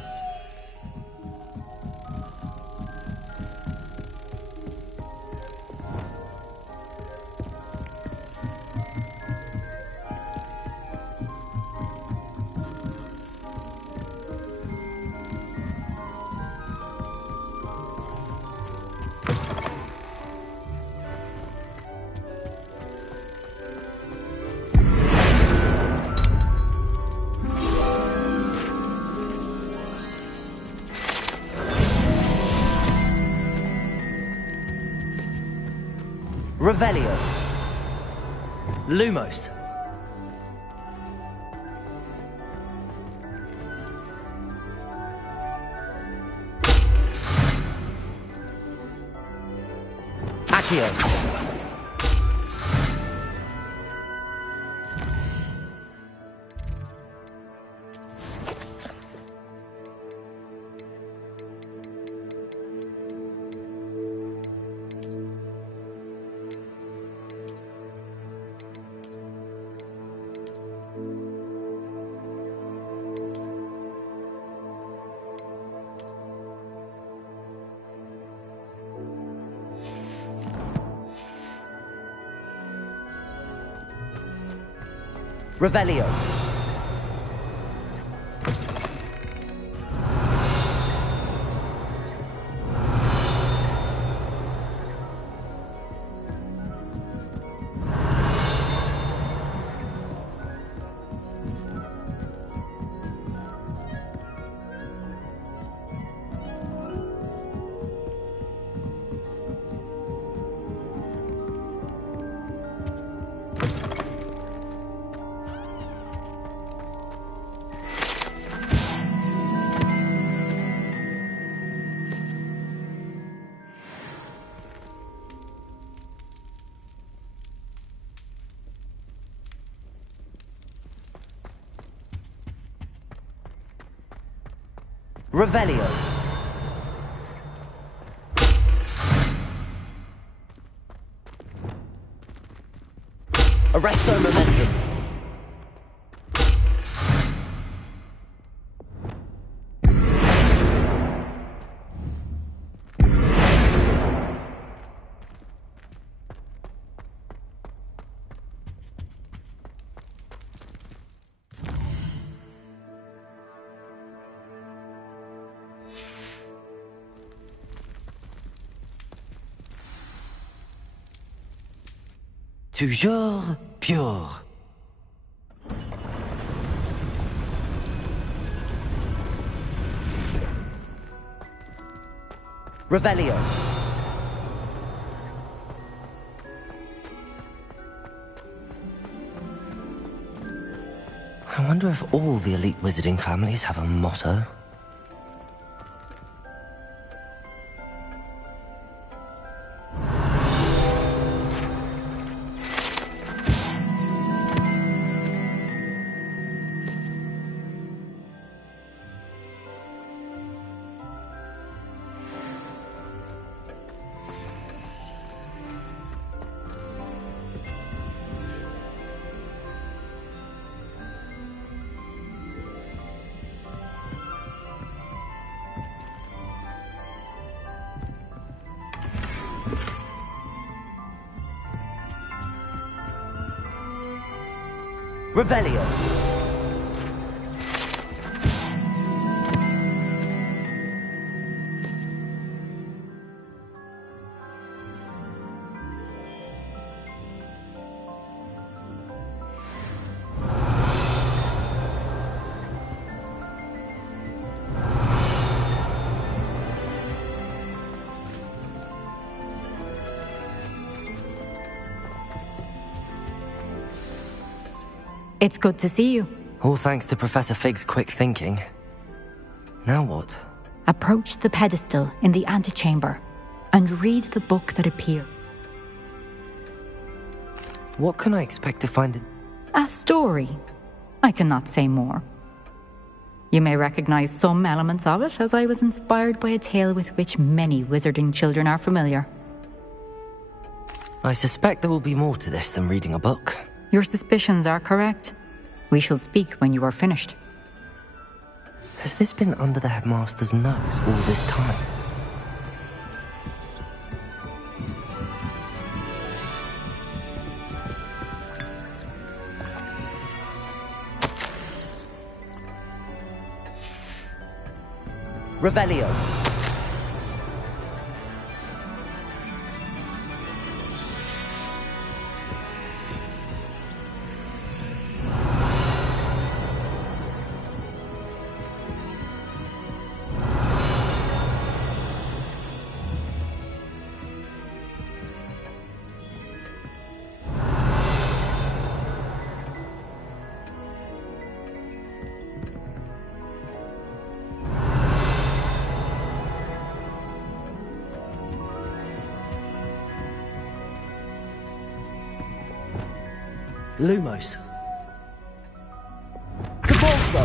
Revelio. Lumos. Accio. Revelio. Revelio. Arresto momentum. Toujours pure. Revelio. I wonder if all the elite wizarding families have a motto. Revelio. It's good to see you. All thanks to Professor Fig's quick thinking. Now what? Approach the pedestal in the antechamber and read the book that appears. What can I expect to find in... A story. I cannot say more. You may recognize some elements of it, as I was inspired by a tale with which many wizarding children are familiar. I suspect there will be more to this than reading a book. Your suspicions are correct. We shall speak when you are finished. Has this been under the headmaster's nose all this time? Revelio. Lumos. Cabalso.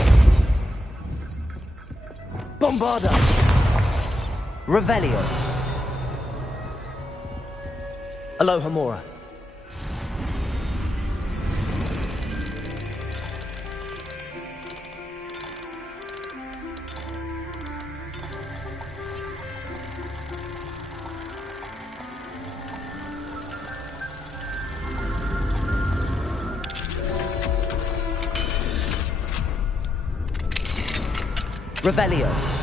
Bombarda. Revelio. Aloha Mora. Revelio.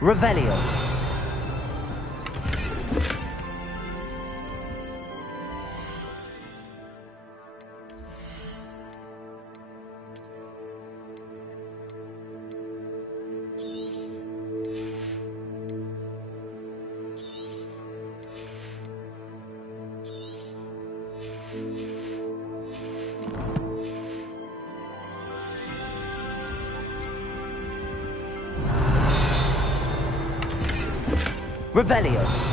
Revelio. Revelio.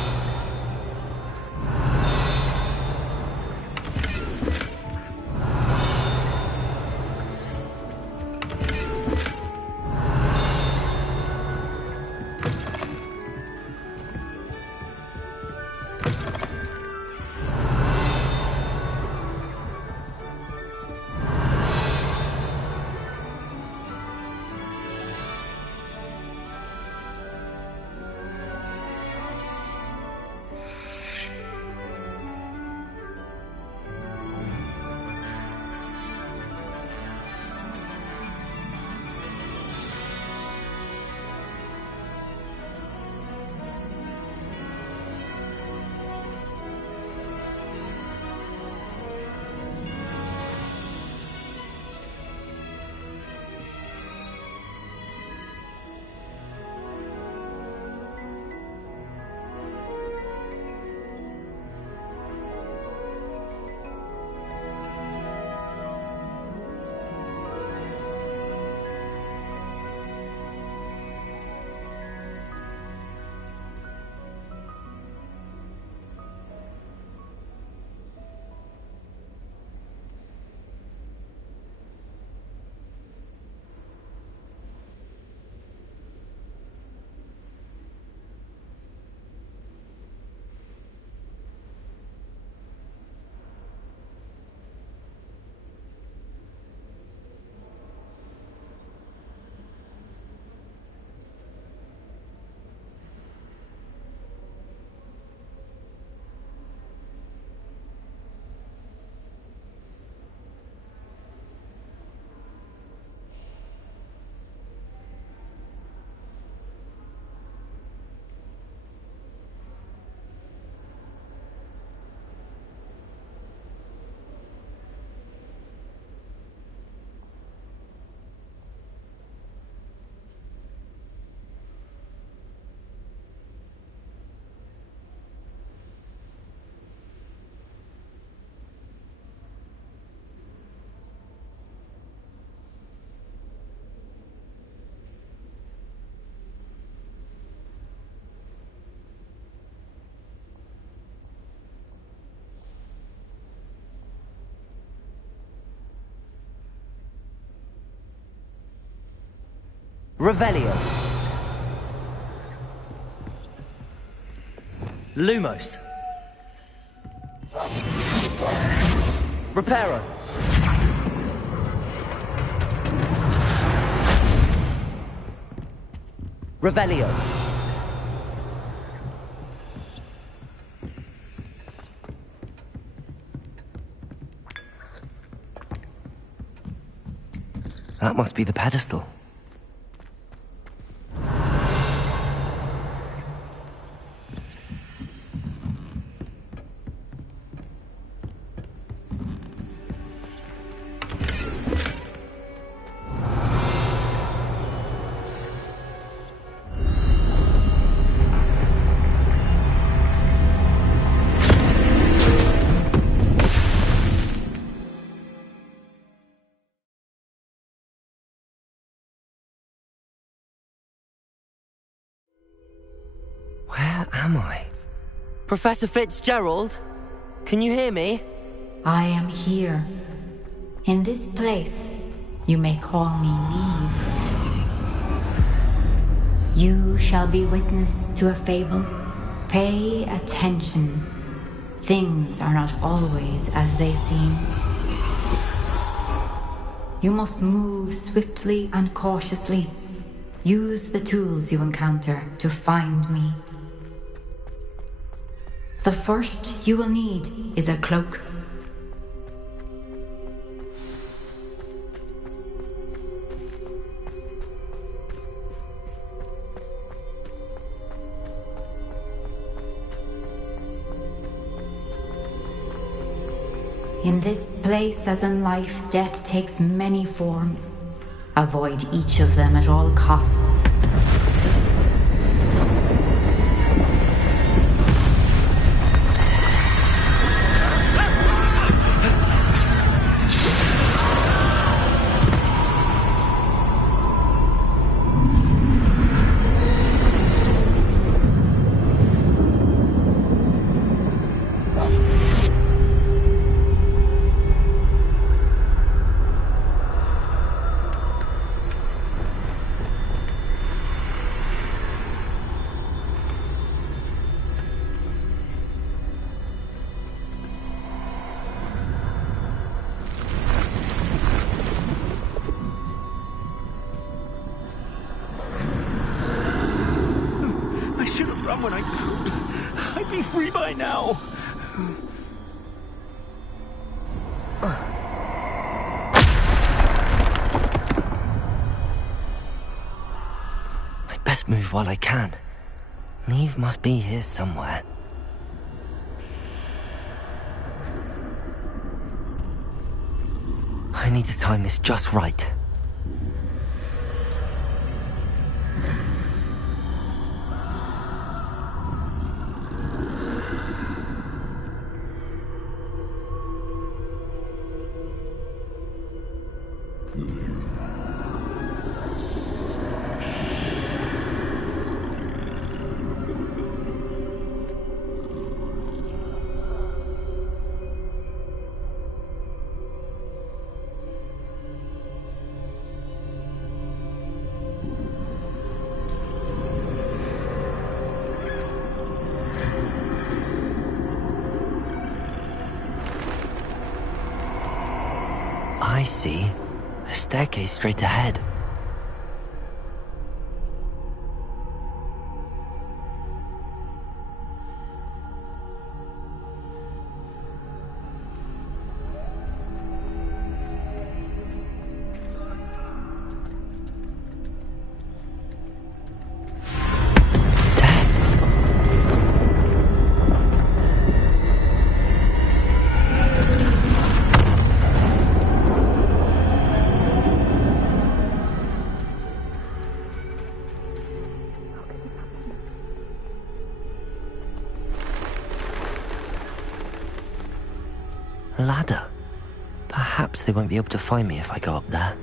Revelio. Lumos. Reparo. Revelio. That must be the pedestal. Where am I? Professor Fitzgerald? Can you hear me? I am here. In this place, you may call me Neve. You shall be witness to a fable. Pay attention. Things are not always as they seem. You must move swiftly and cautiously. Use the tools you encounter to find me. The first you will need is a cloak. In this place, as in life, death takes many forms. Avoid each of them at all costs. When I could, I'd be free by now. I'd best move while I can. Neve must be here somewhere. I need to time this just right. I see. A staircase straight ahead. A ladder. Perhaps they won't be able to find me if I go up there.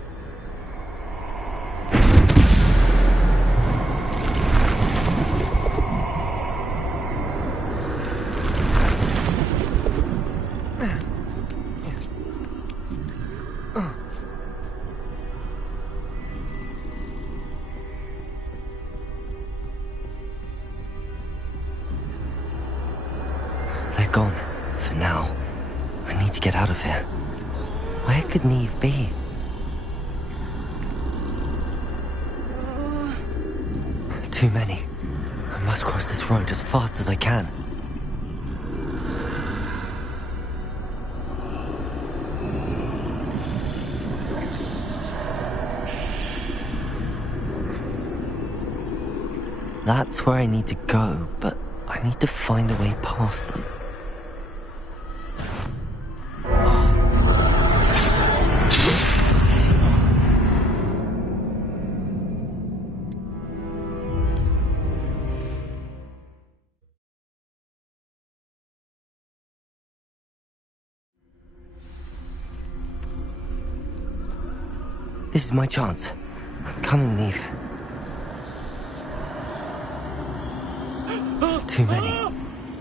They're gone. For now. I need to get out of here. Where could Neve be? Too many. I must cross this road as fast as I can. That's where I need to go, but I need to find a way past them. This is my chance. I'm coming, Neve. Too many.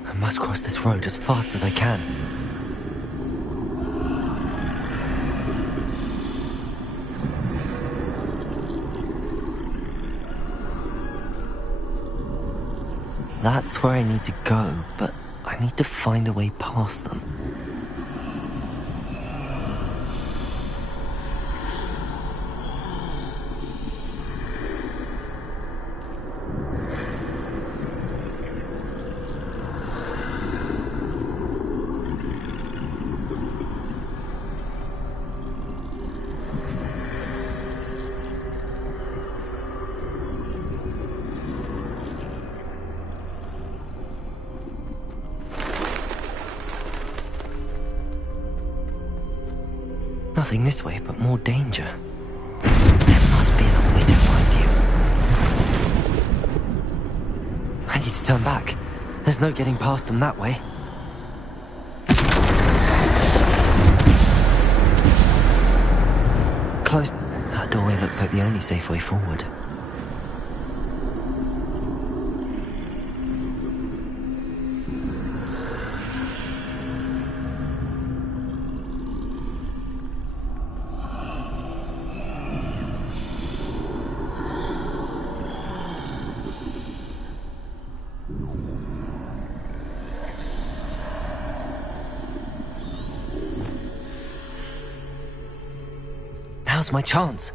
I must cross this road as fast as I can. That's where I need to go, but I need to find a way past them. Nothing this way, but more danger. There must be another way to find you. I need to turn back. There's no getting past them that way. Close. That doorway looks like the only safe way forward. Now's my chance.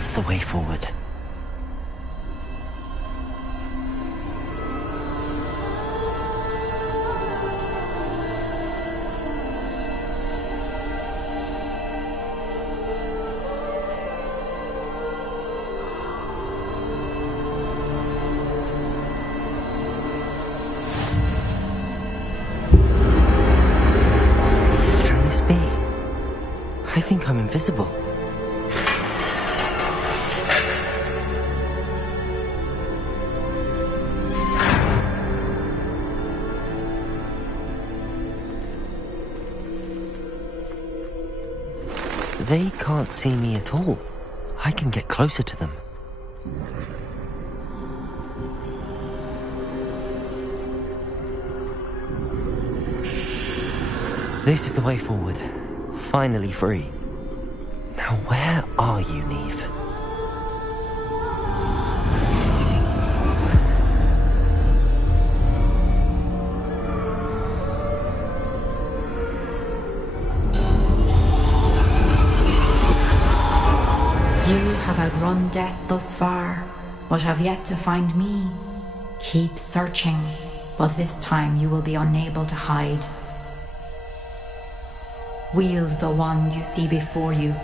That's the way forward. Can this be? I think I'm invisible. They can't see me at all. I can get closer to them. This is the way forward. Finally free. Now where are you, Neve? You have outrun death thus far, but have yet to find me. Keep searching, but this time you will be unable to hide. Wield the wand you see before you.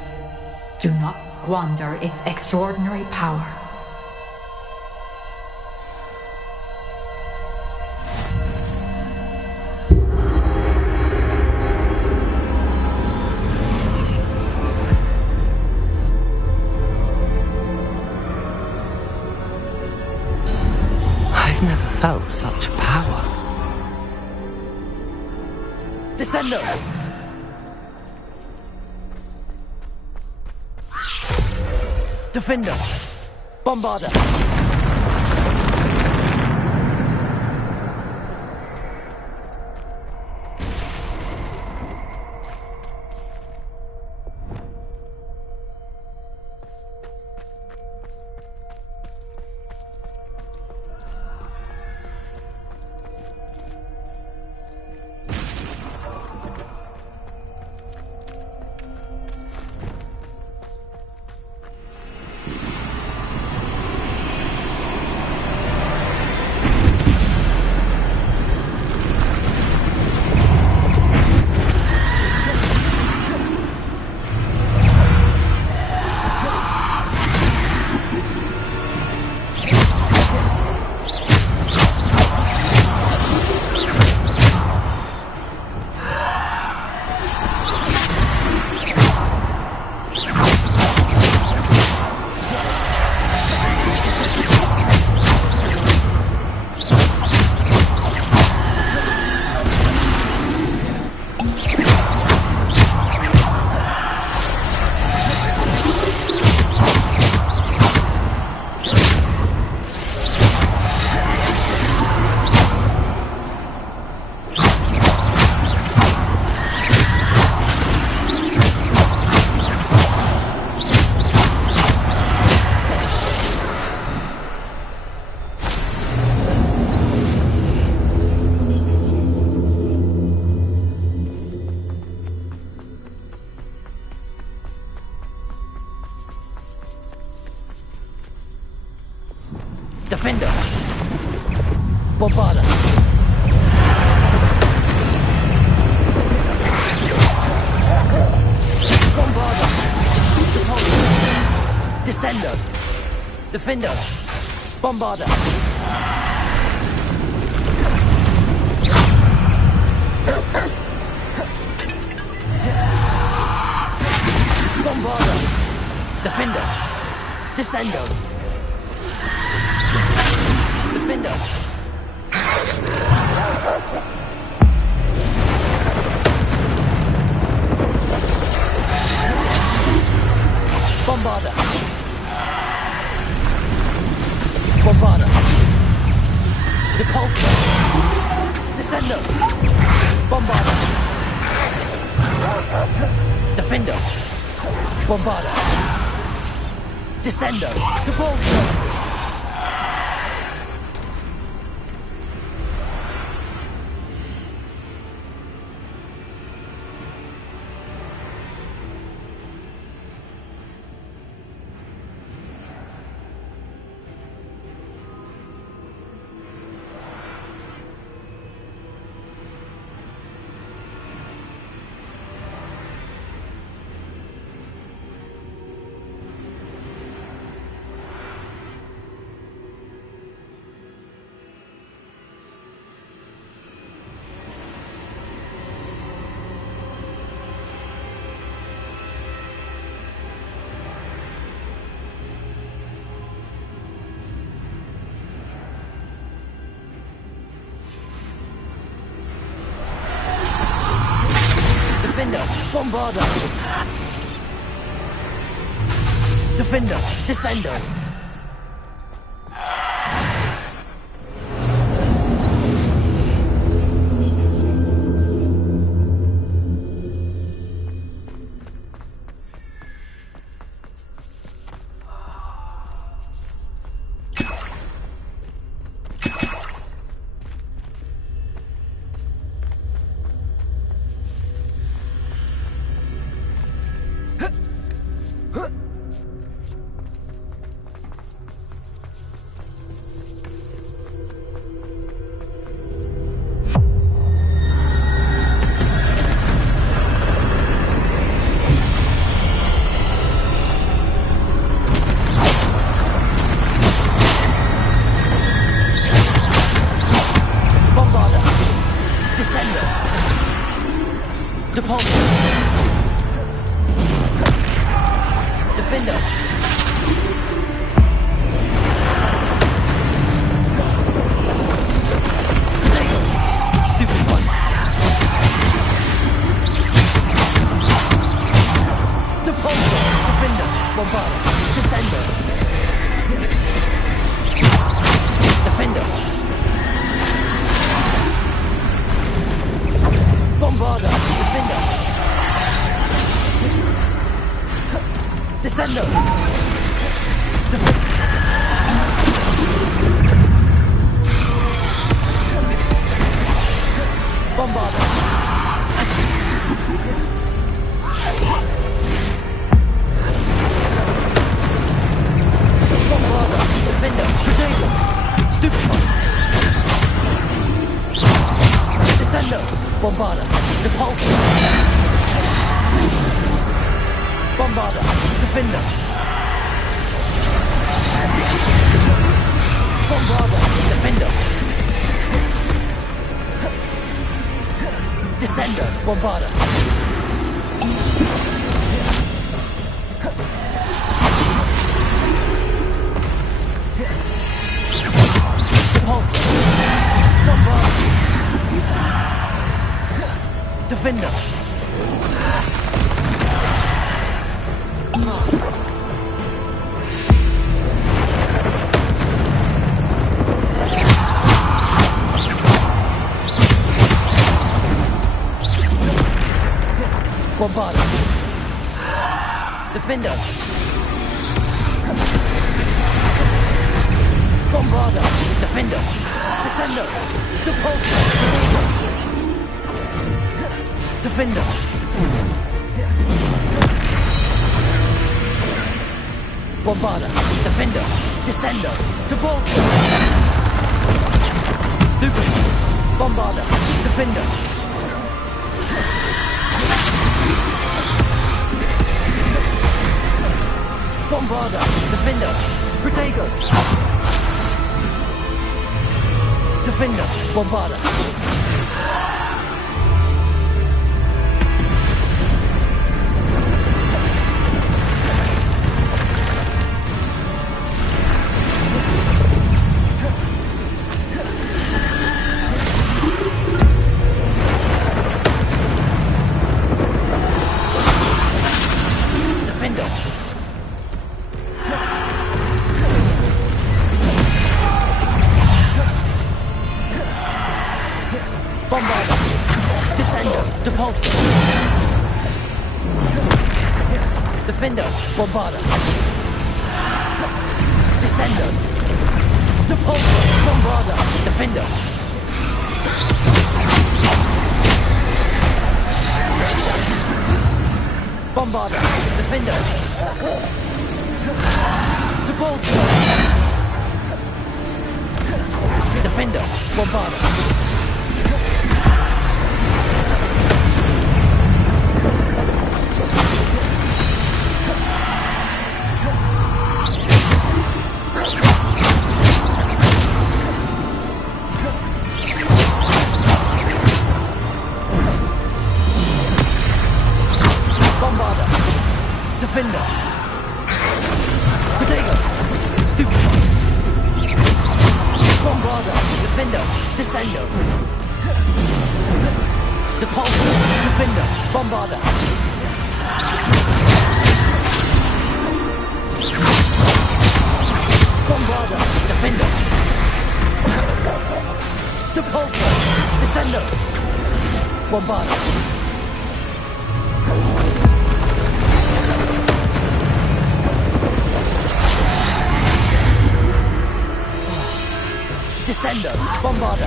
Do not squander its extraordinary power. never felt such power. Descendo! Defender! Bombarder! Defender! Bombarder! Bombarder! Descender! Defender! Bombarder! Bombarder! Defender! Descendo! Defender! Bombarder! Bombarder! Depulsor! Descendo! Bombarder! Defender! Bombarder! Descendo! Depulsor! Defender, Bombarder! Defender, Descender! Defender! Descendo! Bombarda! Depulso! Bombarda! Defender! Bombarda! Defender! Descendo! Bombarda! Depulso! Bombarda! Defender! Bombarda! Defender! Bombarda! Defender! Descendo! Depulso! Defender! Bombarda! Defender! Descendo! Depulso! Stupid! Bombarda! Defender! Bombarda! Defender! Protego! Defender! Bombarda! Defender! Bombarda! Descendo! Depulso! Defender! Bombarda! Descendo! Depulso! Bombarda! Defender! Bombarda! Defender! Depulso! Defender! Bombarda! Bombarda! Defender! Protego! Stupid! Bombarda! Defender! Descendo! Depulso! Defender! Bombarda! Bombarda! Defender! Depulso! Descendo! Bombarda! Descendo! Bombarda!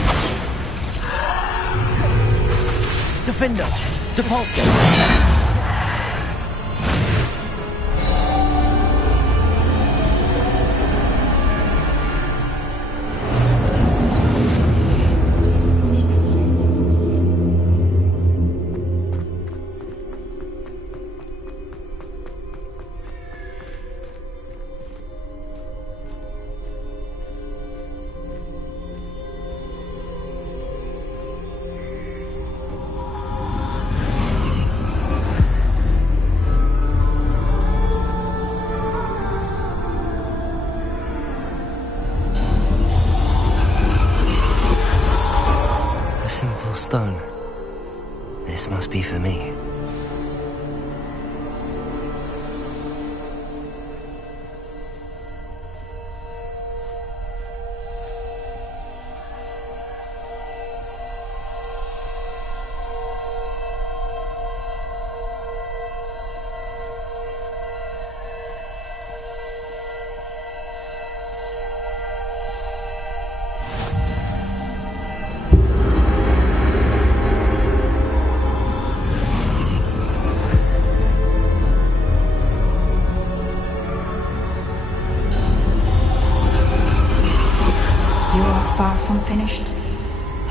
Defender! Depulso! A simple stone. This must be for me.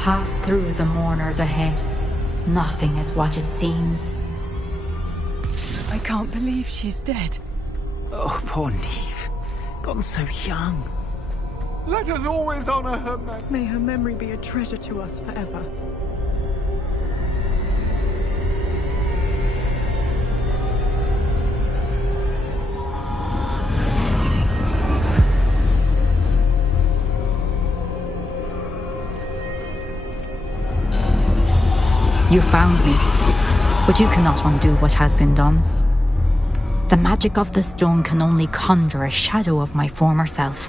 pass through the mourners ahead. Nothing is what it seems. I can't believe she's dead. Oh, poor Neve. Gone so young. Let us always honor her memory. May her memory be a treasure to us forever. You found me, but you cannot undo what has been done. The magic of the stone can only conjure a shadow of my former self.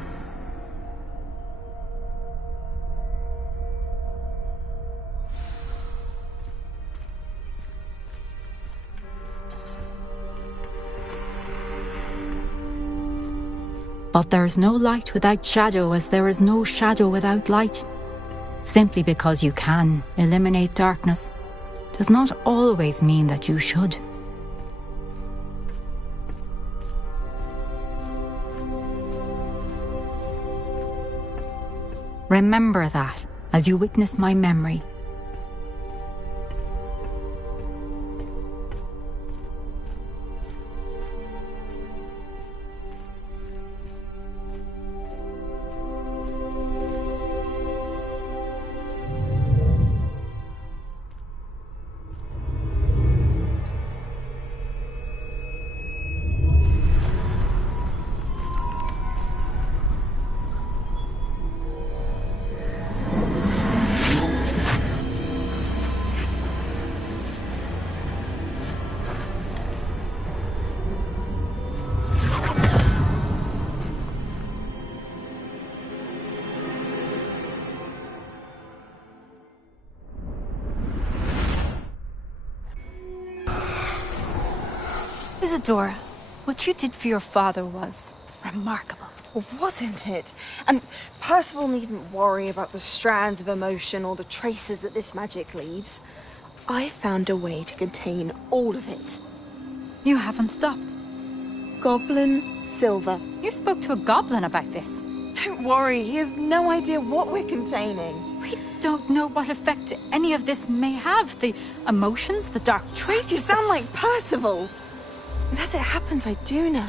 But there is no light without shadow, as there is no shadow without light. Simply because you can eliminate darkness does not always mean that you should. Remember that as you witness my memory. Isadora, what you did for your father was remarkable. Well, wasn't it? And Percival needn't worry about the strands of emotion or the traces that this magic leaves. I found a way to contain all of it. You haven't stopped. Goblin Silver. You spoke to a goblin about this. Don't worry, he has no idea what we're containing. We don't know what effect any of this may have. The emotions, the dark traits. You sound like Percival. And as it happens, I do know.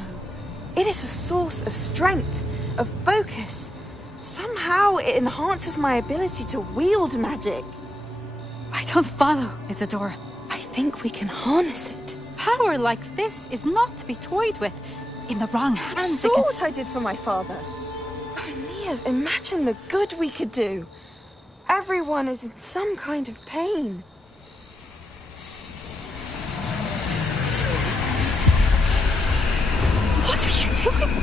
It is a source of strength, of focus. Somehow it enhances my ability to wield magic. I don't follow, Isadora. I think we can harness it. Power like this is not to be toyed with. In the wrong You hands, saw what I did for my father. Oh, Neve, imagine the good we could do. Everyone is in some kind of pain. What are you doing?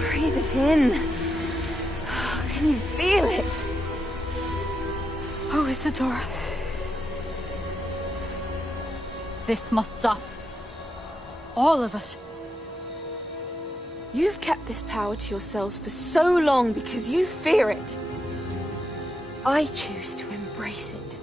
Breathe it in. Can you feel it? Oh, Isadora. This must stop. All of it. You've kept this power to yourselves for so long because you fear it. I choose to embrace it.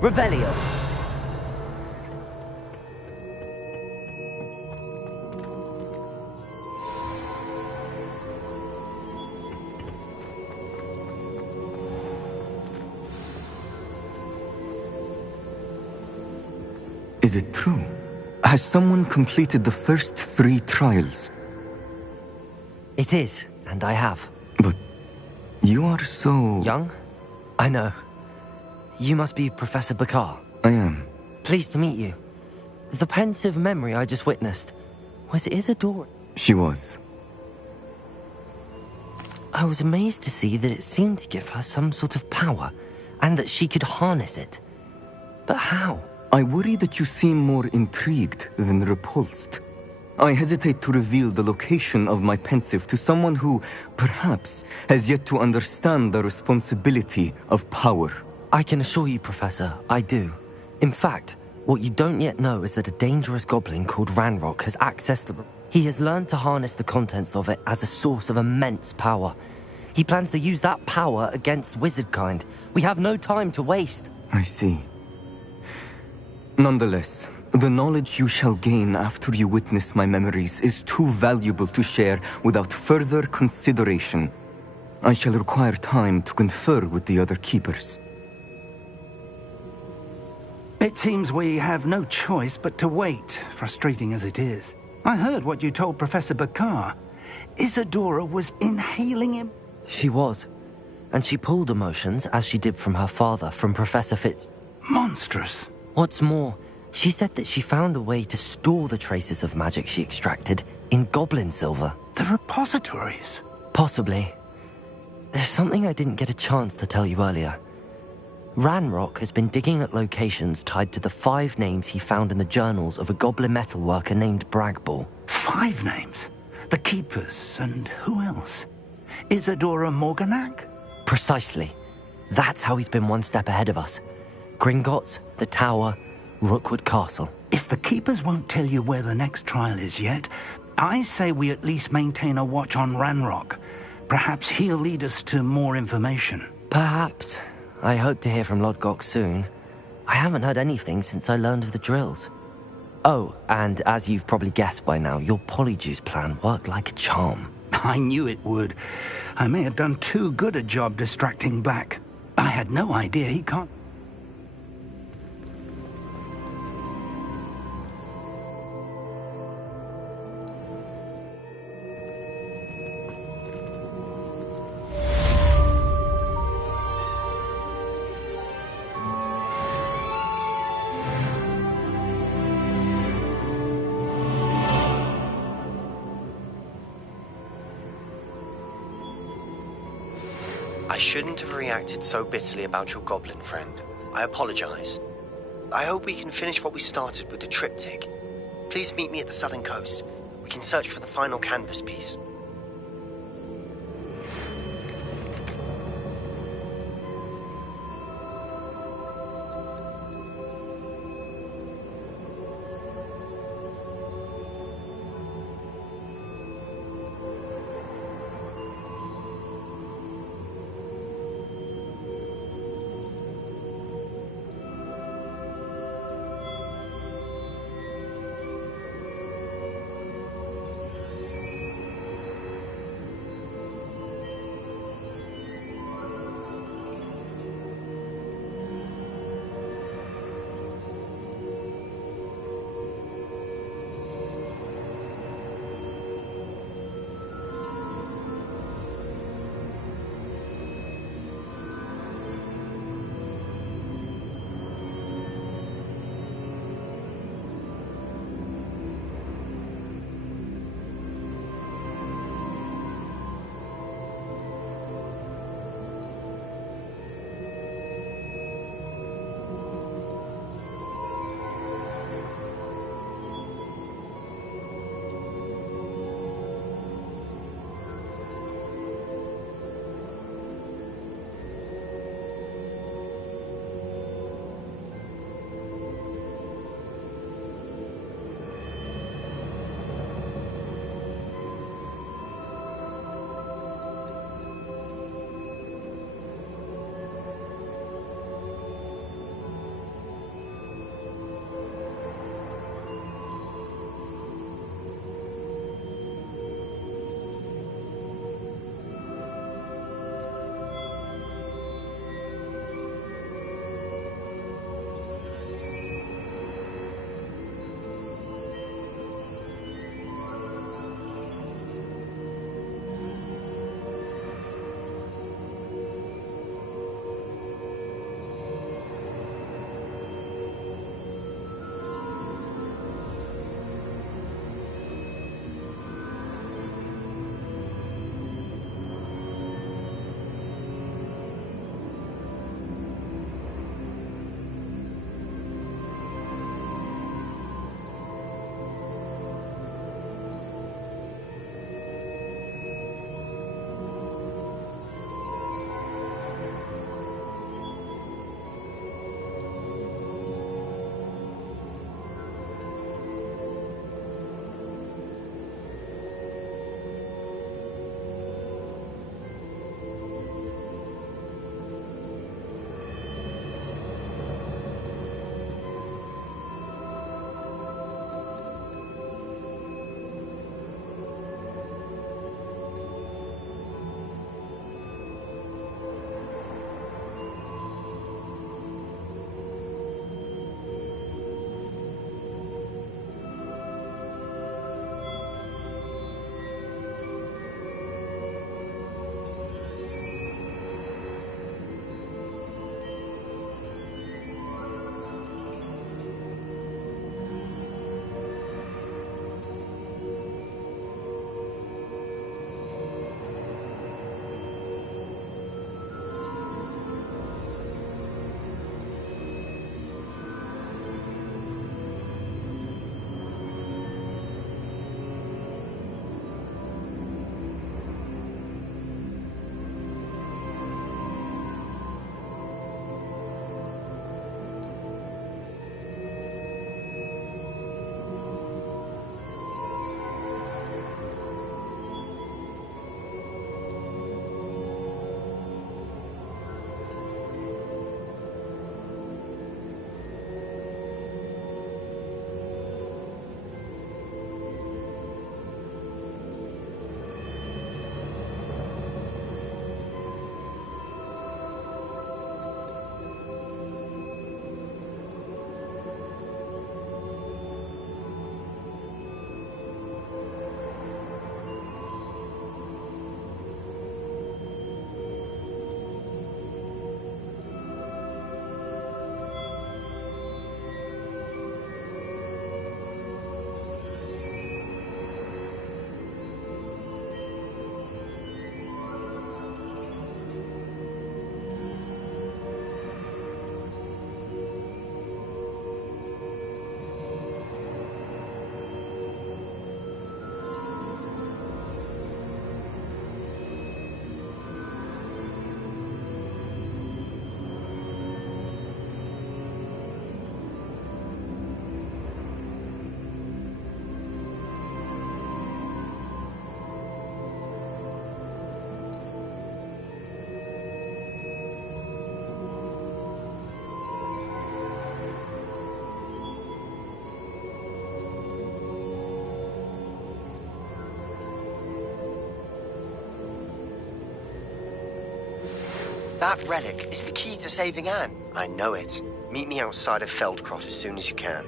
Revelio. Is it true? Has someone completed the first 3 trials? It is, and I have. But you are so... Young? I know. You must be Professor Bakar. I am. Pleased to meet you. The pensive memory I just witnessed, was Isadora? She was. I was amazed to see that it seemed to give her some sort of power, and that she could harness it. But how? I worry that you seem more intrigued than repulsed. I hesitate to reveal the location of my pensive to someone who, perhaps, has yet to understand the responsibility of power. I can assure you, Professor, I do. In fact, what you don't yet know is that a dangerous goblin called Ranrock has accessed the... He has learned to harness the contents of it as a source of immense power. He plans to use that power against wizardkind. We have no time to waste. I see. Nonetheless, the knowledge you shall gain after you witness my memories is too valuable to share without further consideration. I shall require time to confer with the other keepers. It seems we have no choice but to wait, frustrating as it is. I heard what you told Professor Bakar. Isadora was inhaling him. She was. And she pulled emotions, as she did from her father, from Professor Fitz. Monstrous. What's more, she said that she found a way to store the traces of magic she extracted in goblin silver. The repositories? Possibly. There's something I didn't get a chance to tell you earlier. Ranrock has been digging at locations tied to the 5 names he found in the journals of a goblin metalworker named Bragball. 5 names? The Keepers, and who else? Isadora Morganac? Precisely. That's how he's been one step ahead of us. Gringotts, the Tower, Rookwood Castle. If the Keepers won't tell you where the next trial is yet, I say we at least maintain a watch on Ranrock. Perhaps he'll lead us to more information. Perhaps. I hope to hear from Lodgok soon. I haven't heard anything since I learned of the drills. Oh, and as you've probably guessed by now, your polyjuice plan worked like a charm. I knew it would. I may have done too good a job distracting Black. I had no idea he can't... I shouldn't have reacted so bitterly about your goblin friend. I apologize. I hope we can finish what we started with the triptych. Please meet me at the southern coast. We can search for the final canvas piece. That relic is the key to saving Anne. I know it. Meet me outside of Feldcroft as soon as you can.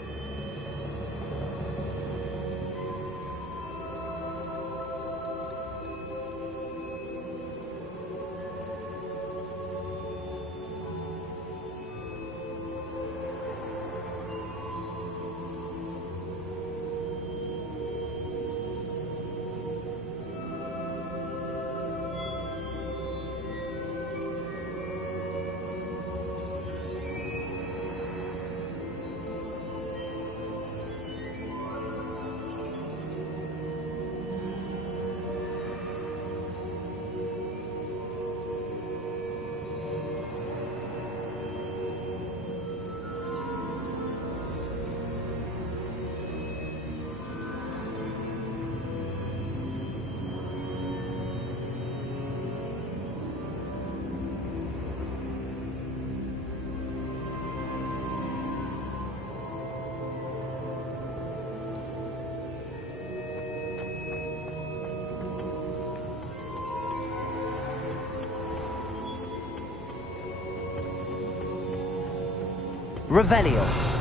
Revelio.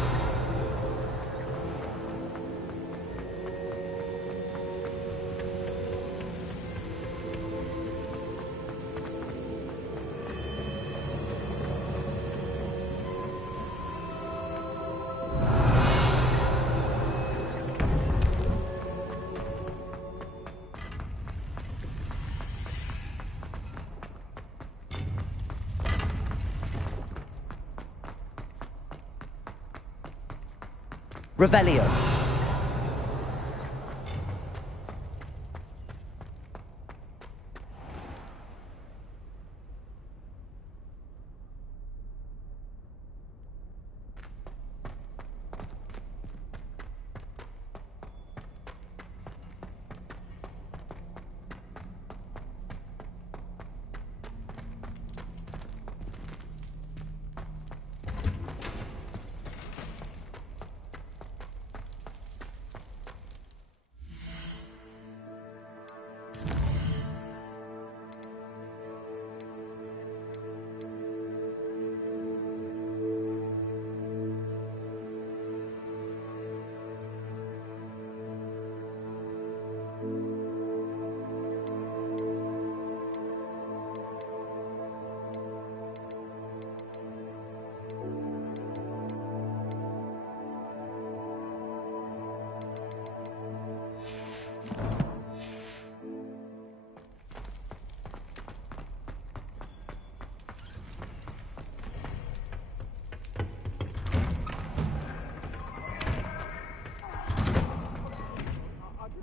Revelio.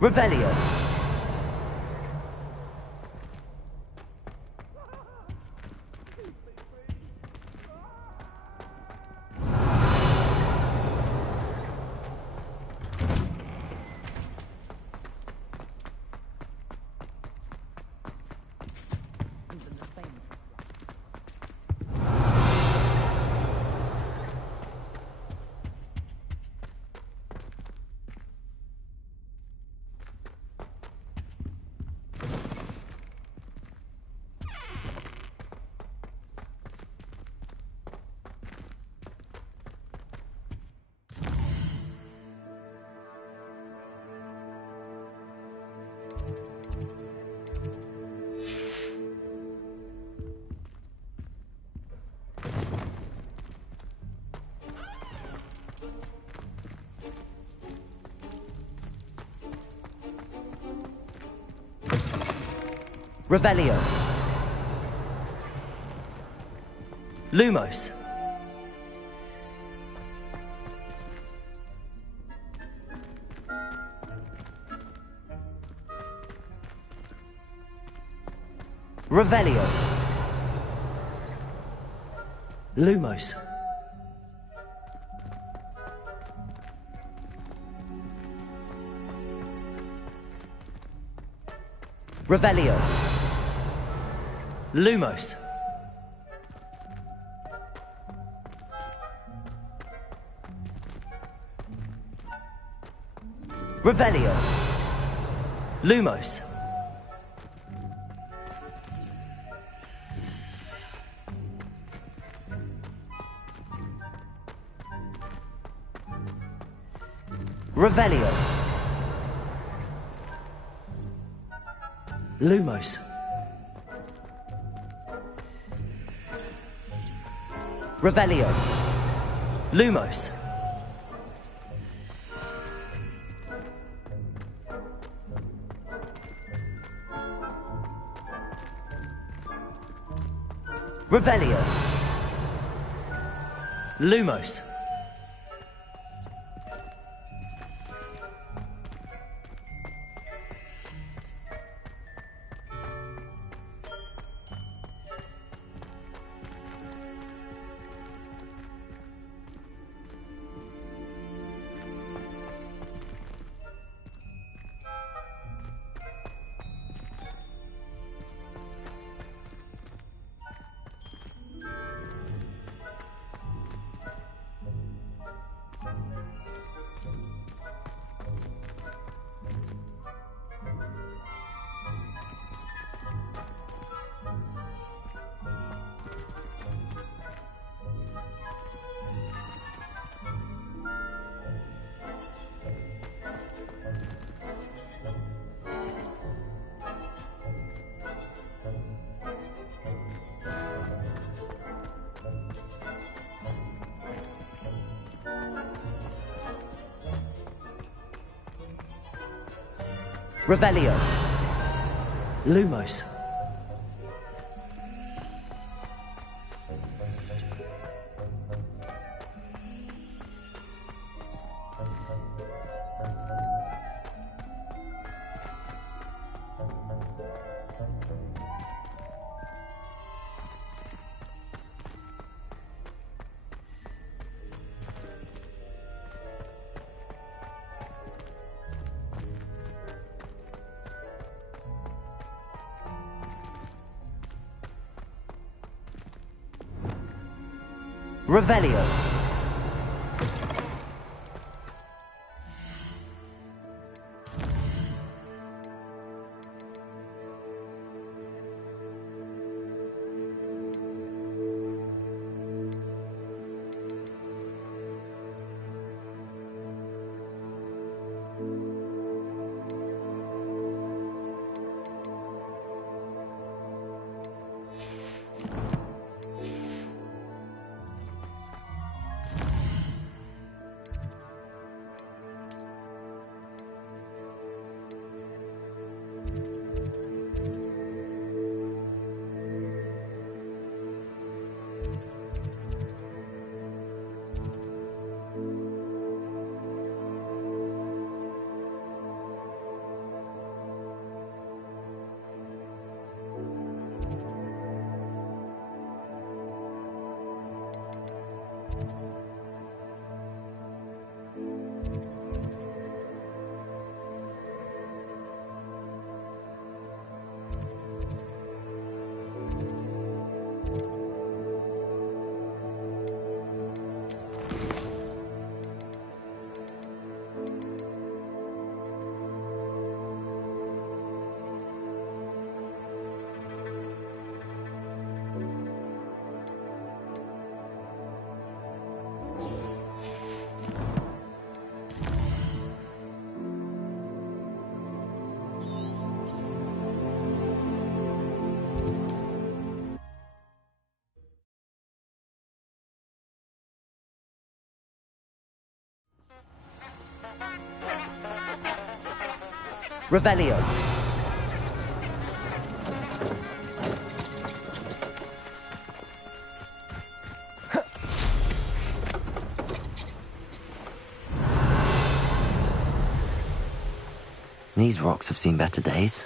Revelio. Revelio. Lumos. Revelio. Lumos. Revelio. Lumos. Revelio. Lumos. Revelio. Lumos. Revelio. Lumos. Revelio. Lumos. Revelio. Lumos. Revelio. Revelio. These rocks have seen better days.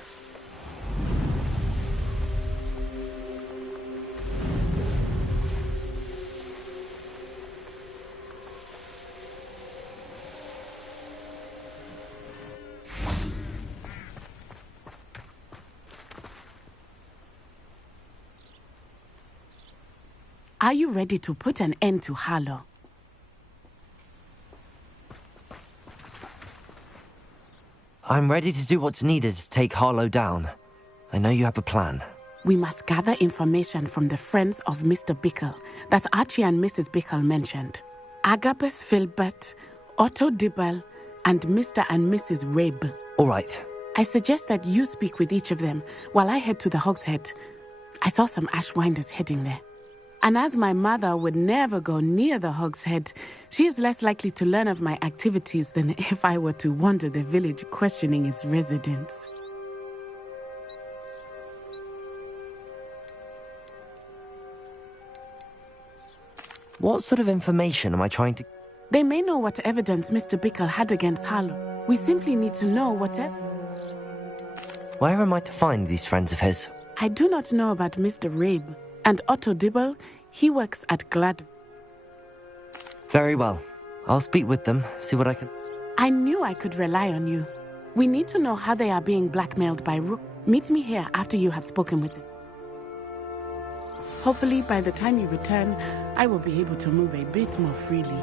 Are you ready to put an end to Harlow? I'm ready to do what's needed to take Harlow down. I know you have a plan. We must gather information from the friends of Mr. Bickle that Archie and Mrs. Bickle mentioned. Agabus Filbert, Otto Dibble, and Mr. and Mrs. Rabe. All right. I suggest that you speak with each of them while I head to the Hogshead. I saw some Ashwinders heading there. And as my mother would never go near the Hogshead, she is less likely to learn of my activities than if I were to wander the village questioning its residents. What sort of information am I trying to... They may know what evidence Mr. Bickle had against Harlow. We simply need to know what... Where am I to find these friends of his? I do not know about Mr. Rabe. And Otto Dibble, he works at Glad. Very well. I'll speak with them, see what I can... I knew I could rely on you. We need to know how they are being blackmailed by Rook. Meet me here after you have spoken with them. Hopefully, by the time you return, I will be able to move a bit more freely.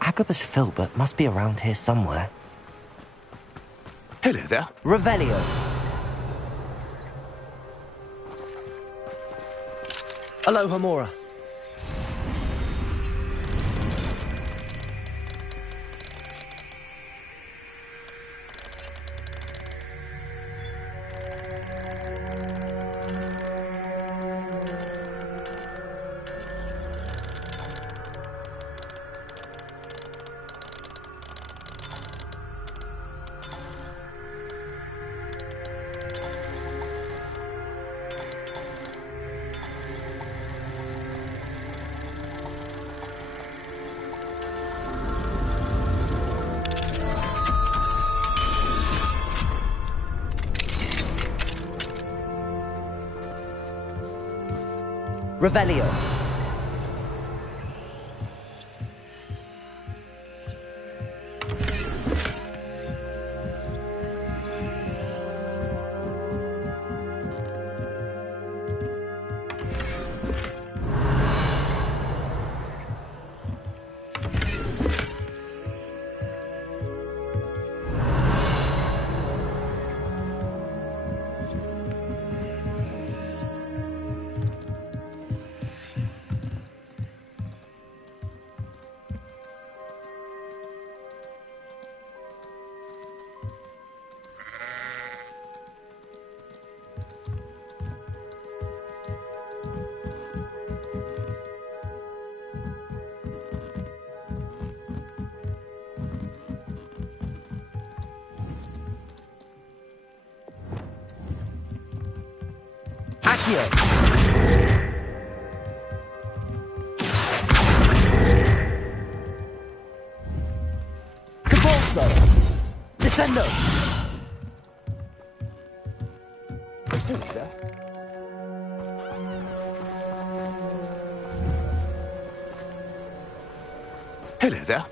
Agabus Filbert must be around here somewhere. Hello there. Revelio. Aloha Mora. Revelio. Accio. Capolso. Descendo. Hello there.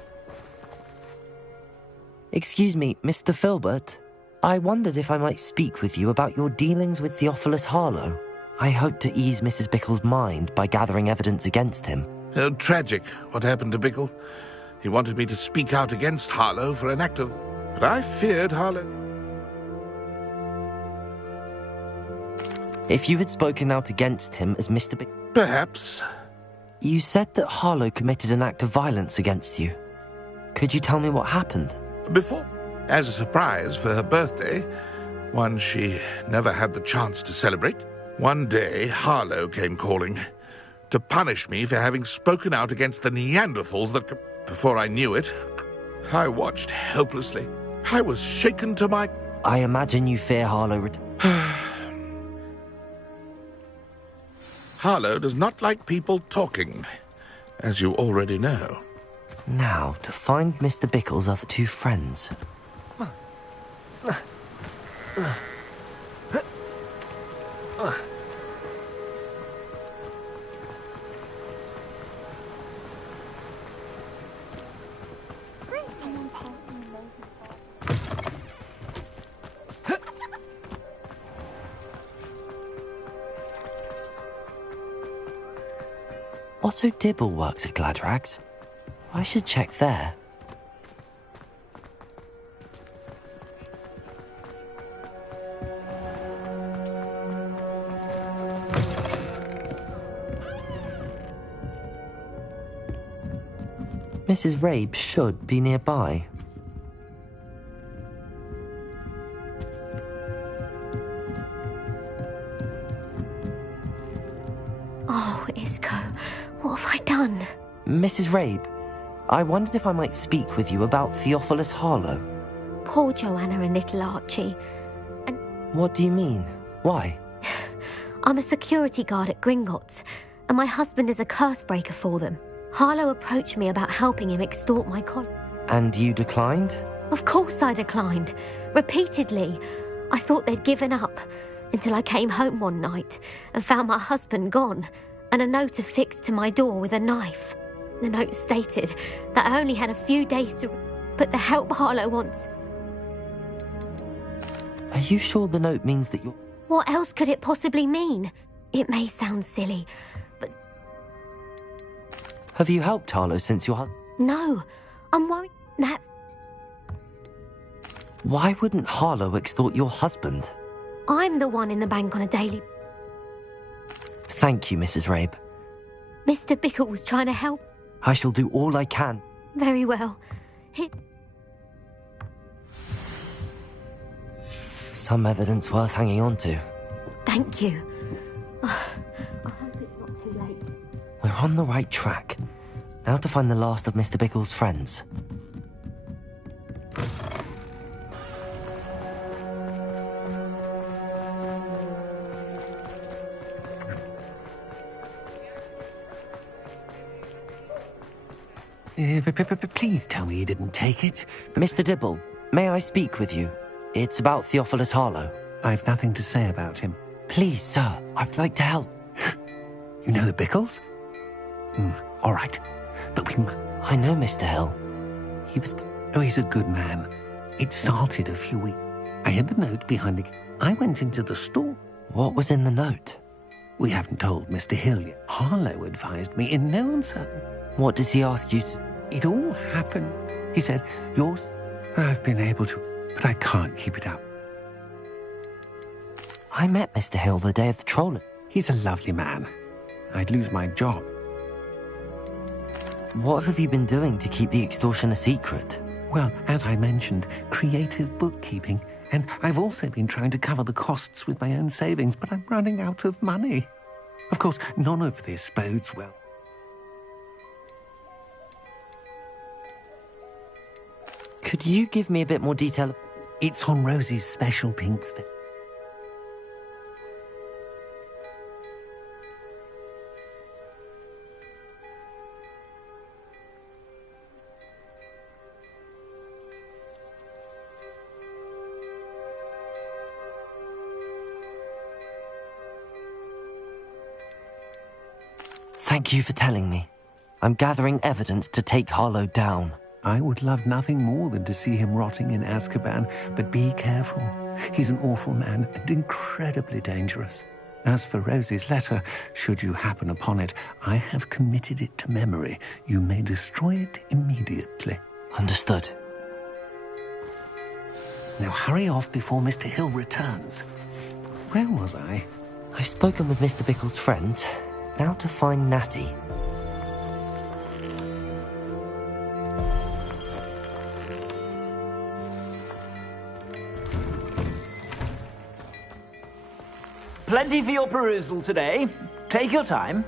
Excuse me, Mr. Filbert. I wondered if I might speak with you about your dealings with Theophilus Harlow. I hope to ease Mrs. Bickle's mind by gathering evidence against him. Tragic, what happened to Bickle. He wanted me to speak out against Harlow for an act of... But I feared Harlow... If you had spoken out against him as Mr. Bickle... Perhaps. You said that Harlow committed an act of violence against you. Could you tell me what happened? Before, as a surprise for her birthday, one she never had the chance to celebrate, one day Harlow came calling to punish me for having spoken out against the Neanderthals that... Before I knew it, I watched helplessly. I was shaken to my... I imagine you fear Harlow... Harlow does not like people talking, as you already know. Now, to find Mr. Bickle's other two friends. Otto Dibble works at Gladrags. I should check there. Mrs. Rabe should be nearby. Oh, Isco, what have I done? Mrs. Rabe, I wondered if I might speak with you about Theophilus Harlow. Poor Joanna and little Archie. And What do you mean? Why? I'm a security guard at Gringotts, and my husband is a curse breaker for them. Harlow approached me about helping him extort my And you declined? Of course I declined. Repeatedly. I thought they'd given up, until I came home one night and found my husband gone, and a note affixed to my door with a knife. The note stated that I only had a few days to... But the help Harlow wants... Are you sure the note means that you're... What else could it possibly mean? It may sound silly, but... Have you helped Harlow since your No, I'm worried that's... Why wouldn't Harlow extort your husband? I'm the one in the bank on a daily... Thank you, Mrs. Rabe. Mr. Bickle was trying to help. I shall do all I can. Very well. Some evidence worth hanging on to. Thank you. I hope it's not too late. We're on the right track. Now to find the last of Mr. Bickle's friends. Please tell me you didn't take it. Mr. Dibble, may I speak with you? It's about Theophilus Harlow. I've nothing to say about him. Please, sir, I'd like to help. You know the Bickles? All right, but we must... I know Mr. Hill. He was... Oh, he's a good man. It started a few weeks... I had the note behind the... I went into the store. What was in the note? We haven't told Mr. Hill yet. Harlow advised me in no uncertain... What does he ask you to... It all happened. He said, yours... I've been able to... But I can't keep it up. I met Mr. Hill the day of the troll. He's a lovely man. I'd lose my job. What have you been doing to keep the extortion a secret? Well, as I mentioned, creative bookkeeping. And I've also been trying to cover the costs with my own savings, but I'm running out of money. Of course, none of this bodes well. Could you give me a bit more detail? It's on Rosie's special pink stick. Thank you for telling me. I'm gathering evidence to take Harlow down. I would love nothing more than to see him rotting in Azkaban, but be careful. He's an awful man and incredibly dangerous. As for Rosie's letter, should you happen upon it, I have committed it to memory. You may destroy it immediately. Understood. Now hurry off before Mr. Hill returns. Where was I? I've spoken with Mr. Bickle's friends. Now to find Natty. Plenty for your perusal today. Take your time.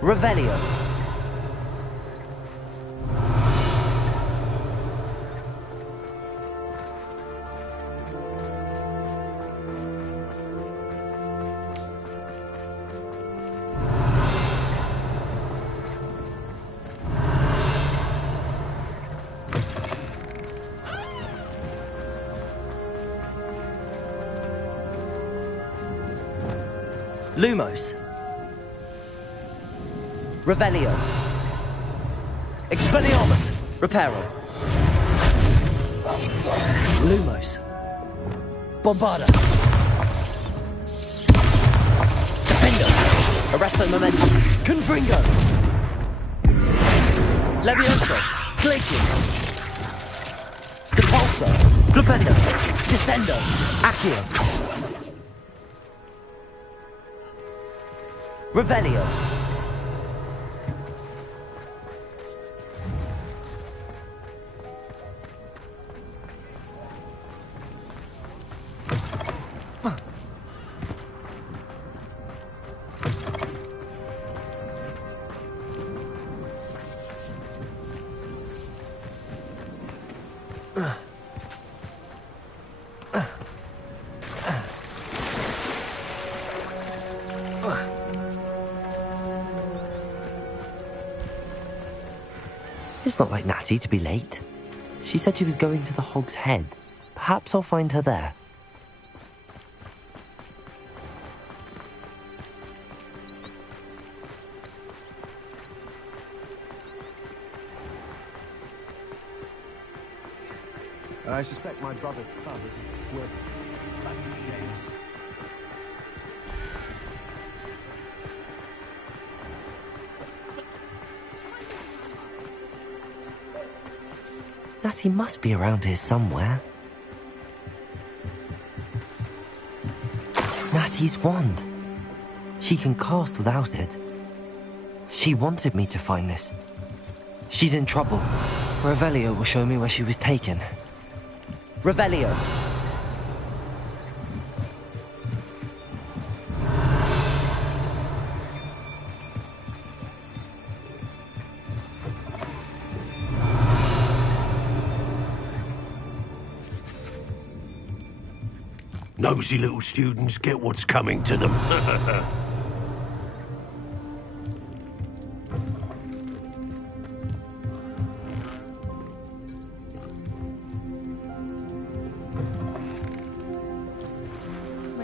Revelio. Lumos. Revelio. Expelliarmus. Reparo. Lumos. Bombarda. Defendo. Arresto Momentum. Confringo. Levioso. Glacius. Depulso. Flipendo. Descendo. Accio. Revelio. It's not like Natty to be late. She said she was going to the Hog's Head. Perhaps I'll find her there. I suspect my brother's club is with... Natty must be around here somewhere. Natty's wand. She can cast without it. She wanted me to find this. She's in trouble. Revelio will show me where she was taken. Revelio. Nosy little students get what's coming to them.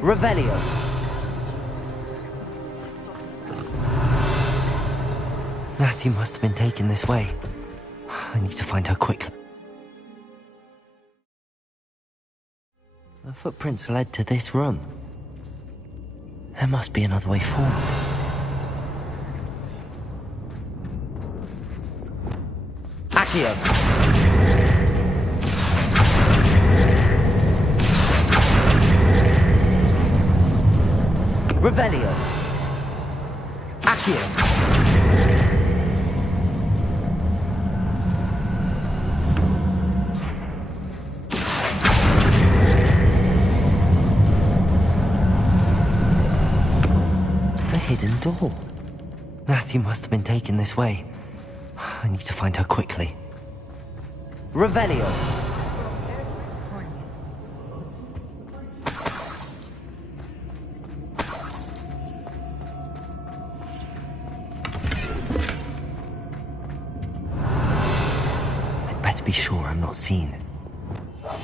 Revelio. Natty must have been taken this way. I need to find her quickly. The footprints led to this room. There must be another way forward. Accio. Revelio. Accio. Hidden door. Natty must have been taken this way. I need to find her quickly. Revelio. I'd better be sure I'm not seen. I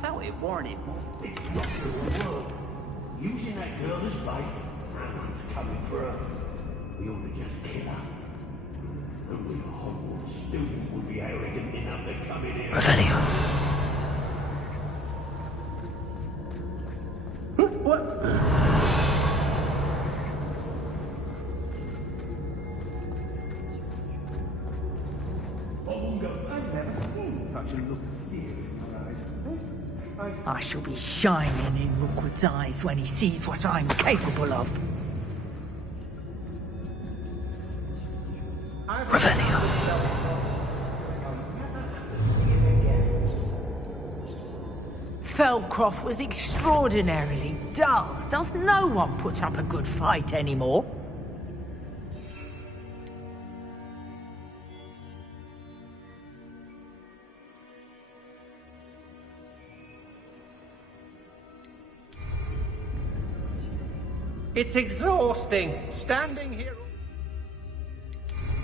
felt it warning. Using that girl as bait, Anna's coming for her. We ought to just kill her. Only a Hogwarts student would be arrogant enough to come in here. Revelio. What? I've never seen such a look of fear in your eyes. I shall be shining in Rookwood's eyes when he sees what I'm capable of. Revelio. Feldcroft was extraordinarily dull. Does no one put up a good fight anymore? It's exhausting, standing here,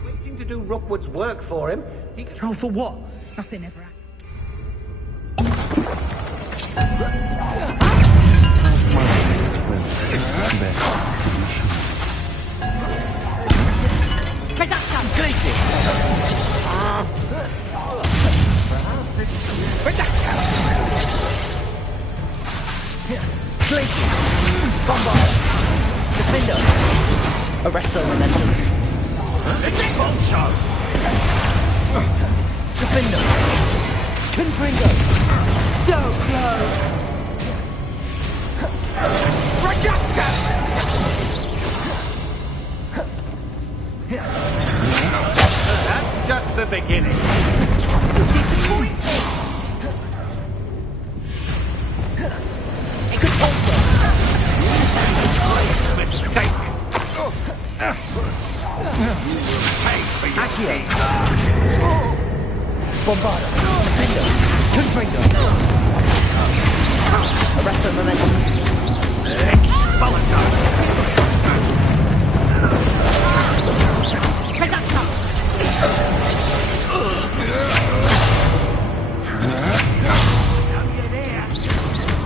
waiting to do Rookwood's work for him. Throw for what? Nothing ever happened. Production! Gracious! Production! Glaciers! Bombard! Defender! Arresto momentum! Expulsion! Defender! Confringo! So close! Projector! That's just the beginning. Mistake! Accio! Bombarda! Defender! Confringo! Arresto momentum! Expulsion! Production!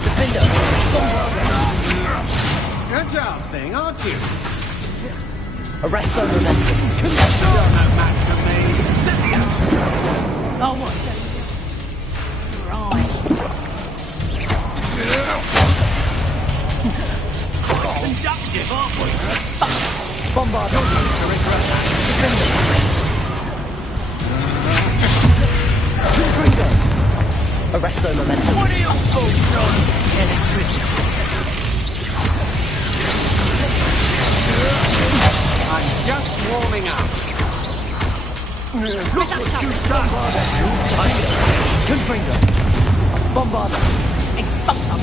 Defender! Bombarda! Agile thing, aren't you? Arresto momentum! You're no match for me. Oh, what's that? Your eyes. Conductive, aren't we? Bombarda! Defender! Confringo! Arresto momentum! What are your thoughts on electricity? I'm just warming up. Look what you've done! Confringo! Bombarda! Expulsum!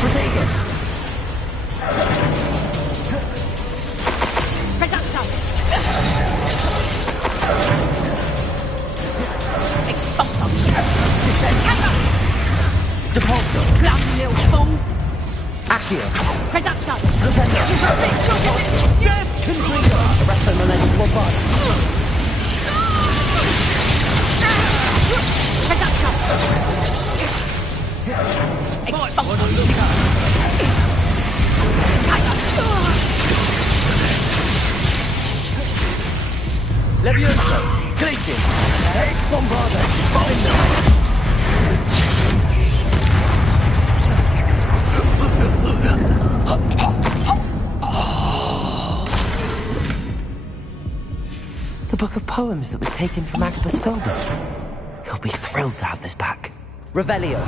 Protego! Production! Expulsum! Descend! Depulso! Clumsy little fool! Accio! Production! Defender! Confringo! Arresto momentum! Bombarda! Production! Levioso! Glaciers! Bombarda! The book of poems that was taken from Agabus Filbert. He'll be thrilled to have this back. Revelio.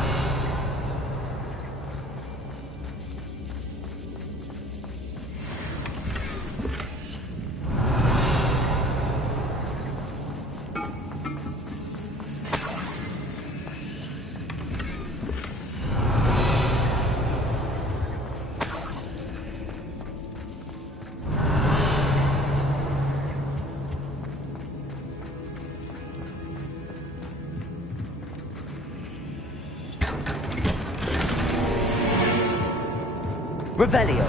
Revelio.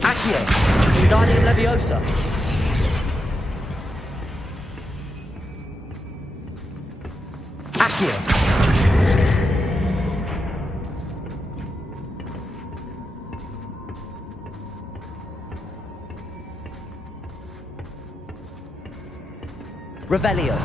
Accio. Wingardium Leviosa. Accio. Revelio.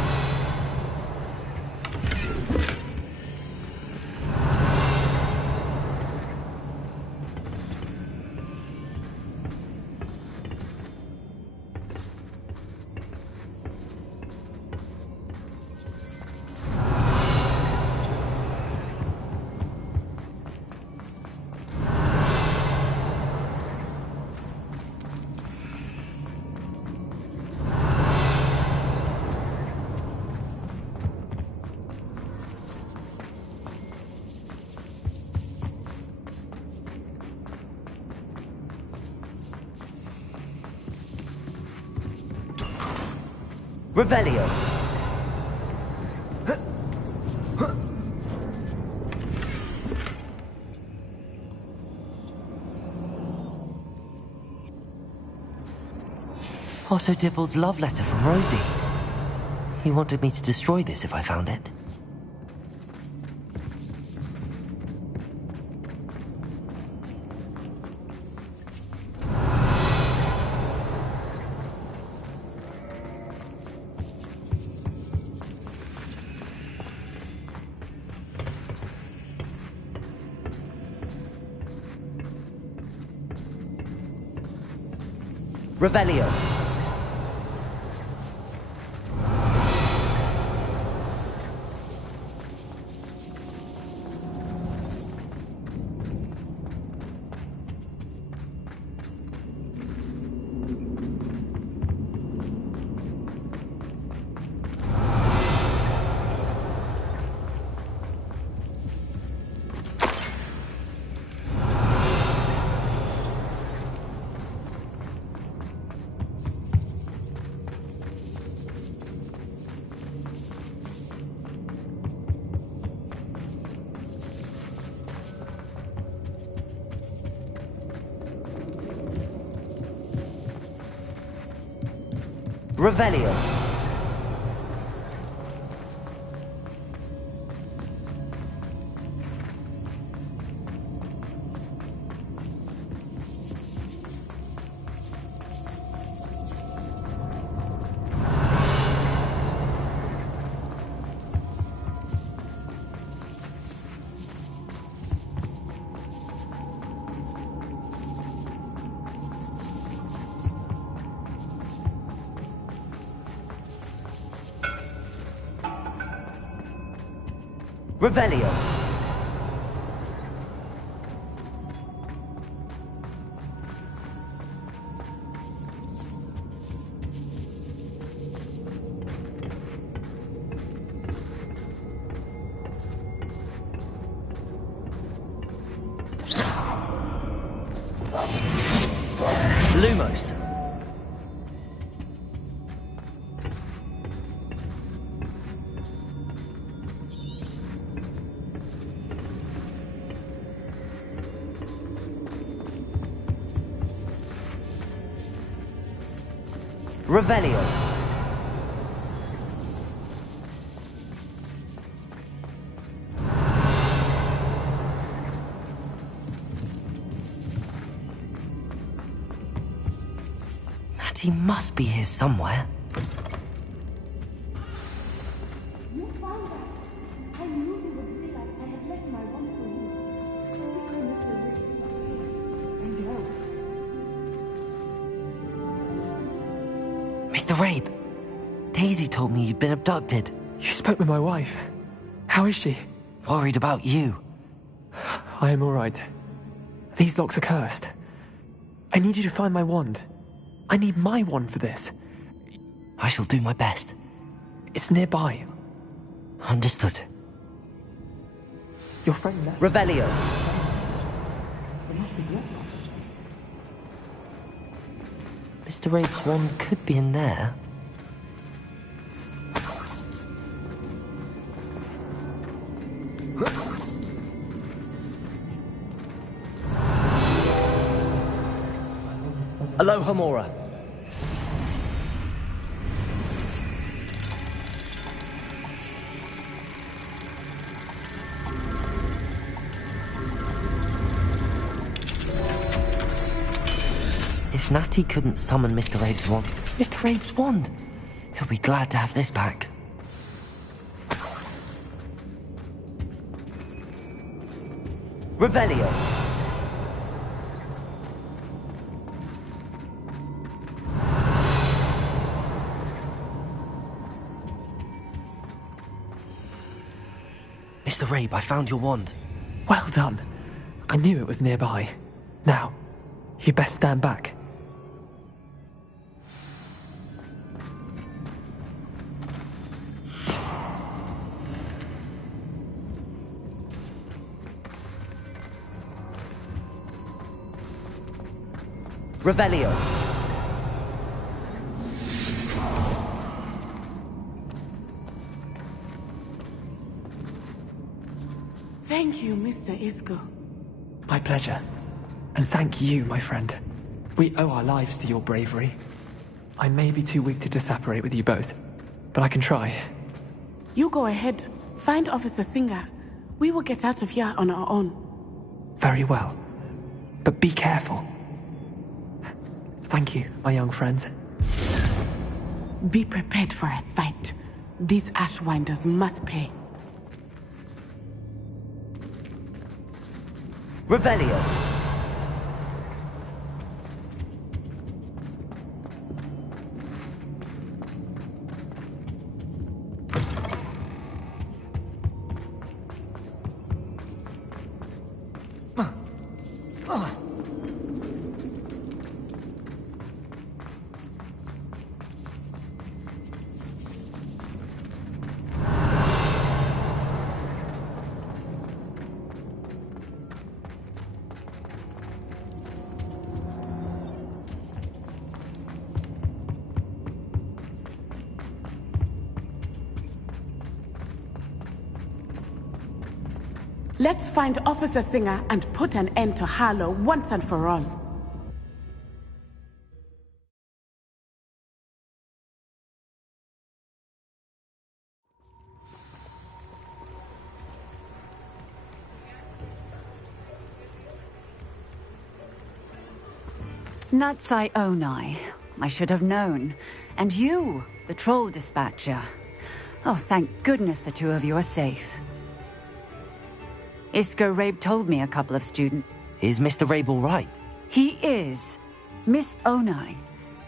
Revelio. Otto Dibble's love letter from Rosie. He wanted me to destroy this if I found it. Revelio. Revelio. Revelio. Lumos. Revelio. Natty must be here somewhere. You found us. I knew you would realize I had left my wand for you. Quickly, Mr. Rick. And help. Mr. Rabe, Daisy told me you'd been abducted. You spoke with my wife. How is she? Worried about you. I am all right. These locks are cursed. I need you to find my wand. I need my wand for this. I shall do my best. It's nearby. Understood. Your friend left. Revelio. Mr. Rabe's wand could be in there. Aloha Mora. If Natty couldn't summon Mr. Rabe's wand... Mr. Rabe's wand! He'll be glad to have this back. Revelio. Mr. Rabe, I found your wand. Well done. I knew it was nearby. Now, you best stand back. Revelio. Thank you, Mr. Isco. My pleasure. And thank you, my friend. We owe our lives to your bravery. I may be too weak to disapparate with you both, but I can try. You go ahead. Find Officer Singer. We will get out of here on our own. Very well. But be careful. Thank you, my young friends. Be prepared for a fight. These Ashwinders must pay. Revelio. Let's find Officer Singer and put an end to Harlow once and for all. Natsai Onai. I should have known. And you, the troll dispatcher. Oh, thank goodness the two of you are safe. Isco Rabe told me a couple of students. Is Mr. Rabe all right? He is. Miss Onai,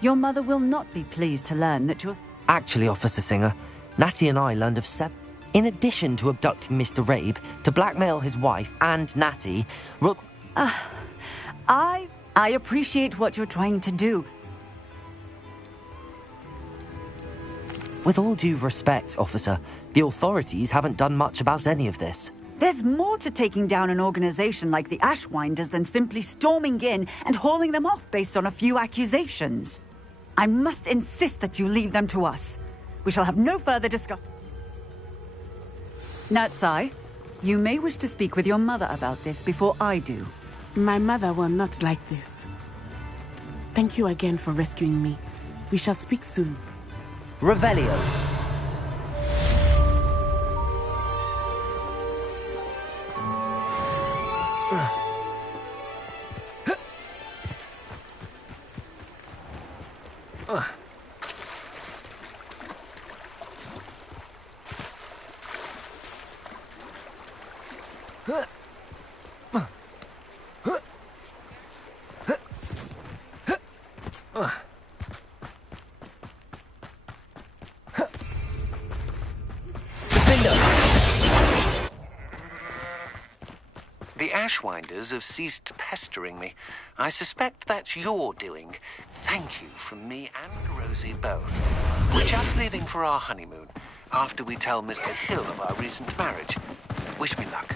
your mother will not be pleased to learn that you're... Actually, Officer Singer, Natty and I learned of in addition to abducting Mr. Rabe, to blackmail his wife and Natty, I appreciate what you're trying to do. With all due respect, officer, the authorities haven't done much about any of this. There's more to taking down an organization like the Ashwinders than simply storming in and hauling them off based on a few accusations. I must insist that you leave them to us. We shall have no further discussion. Natsai, you may wish to speak with your mother about this before I do. My mother will not like this. Thank you again for rescuing me. We shall speak soon. Revelio. The Ashwinders have ceased pestering me. I suspect that's your doing. Thank you from me and Rosie both. We're just leaving for our honeymoon, after we tell Mr. Hill of our recent marriage. Wish me luck.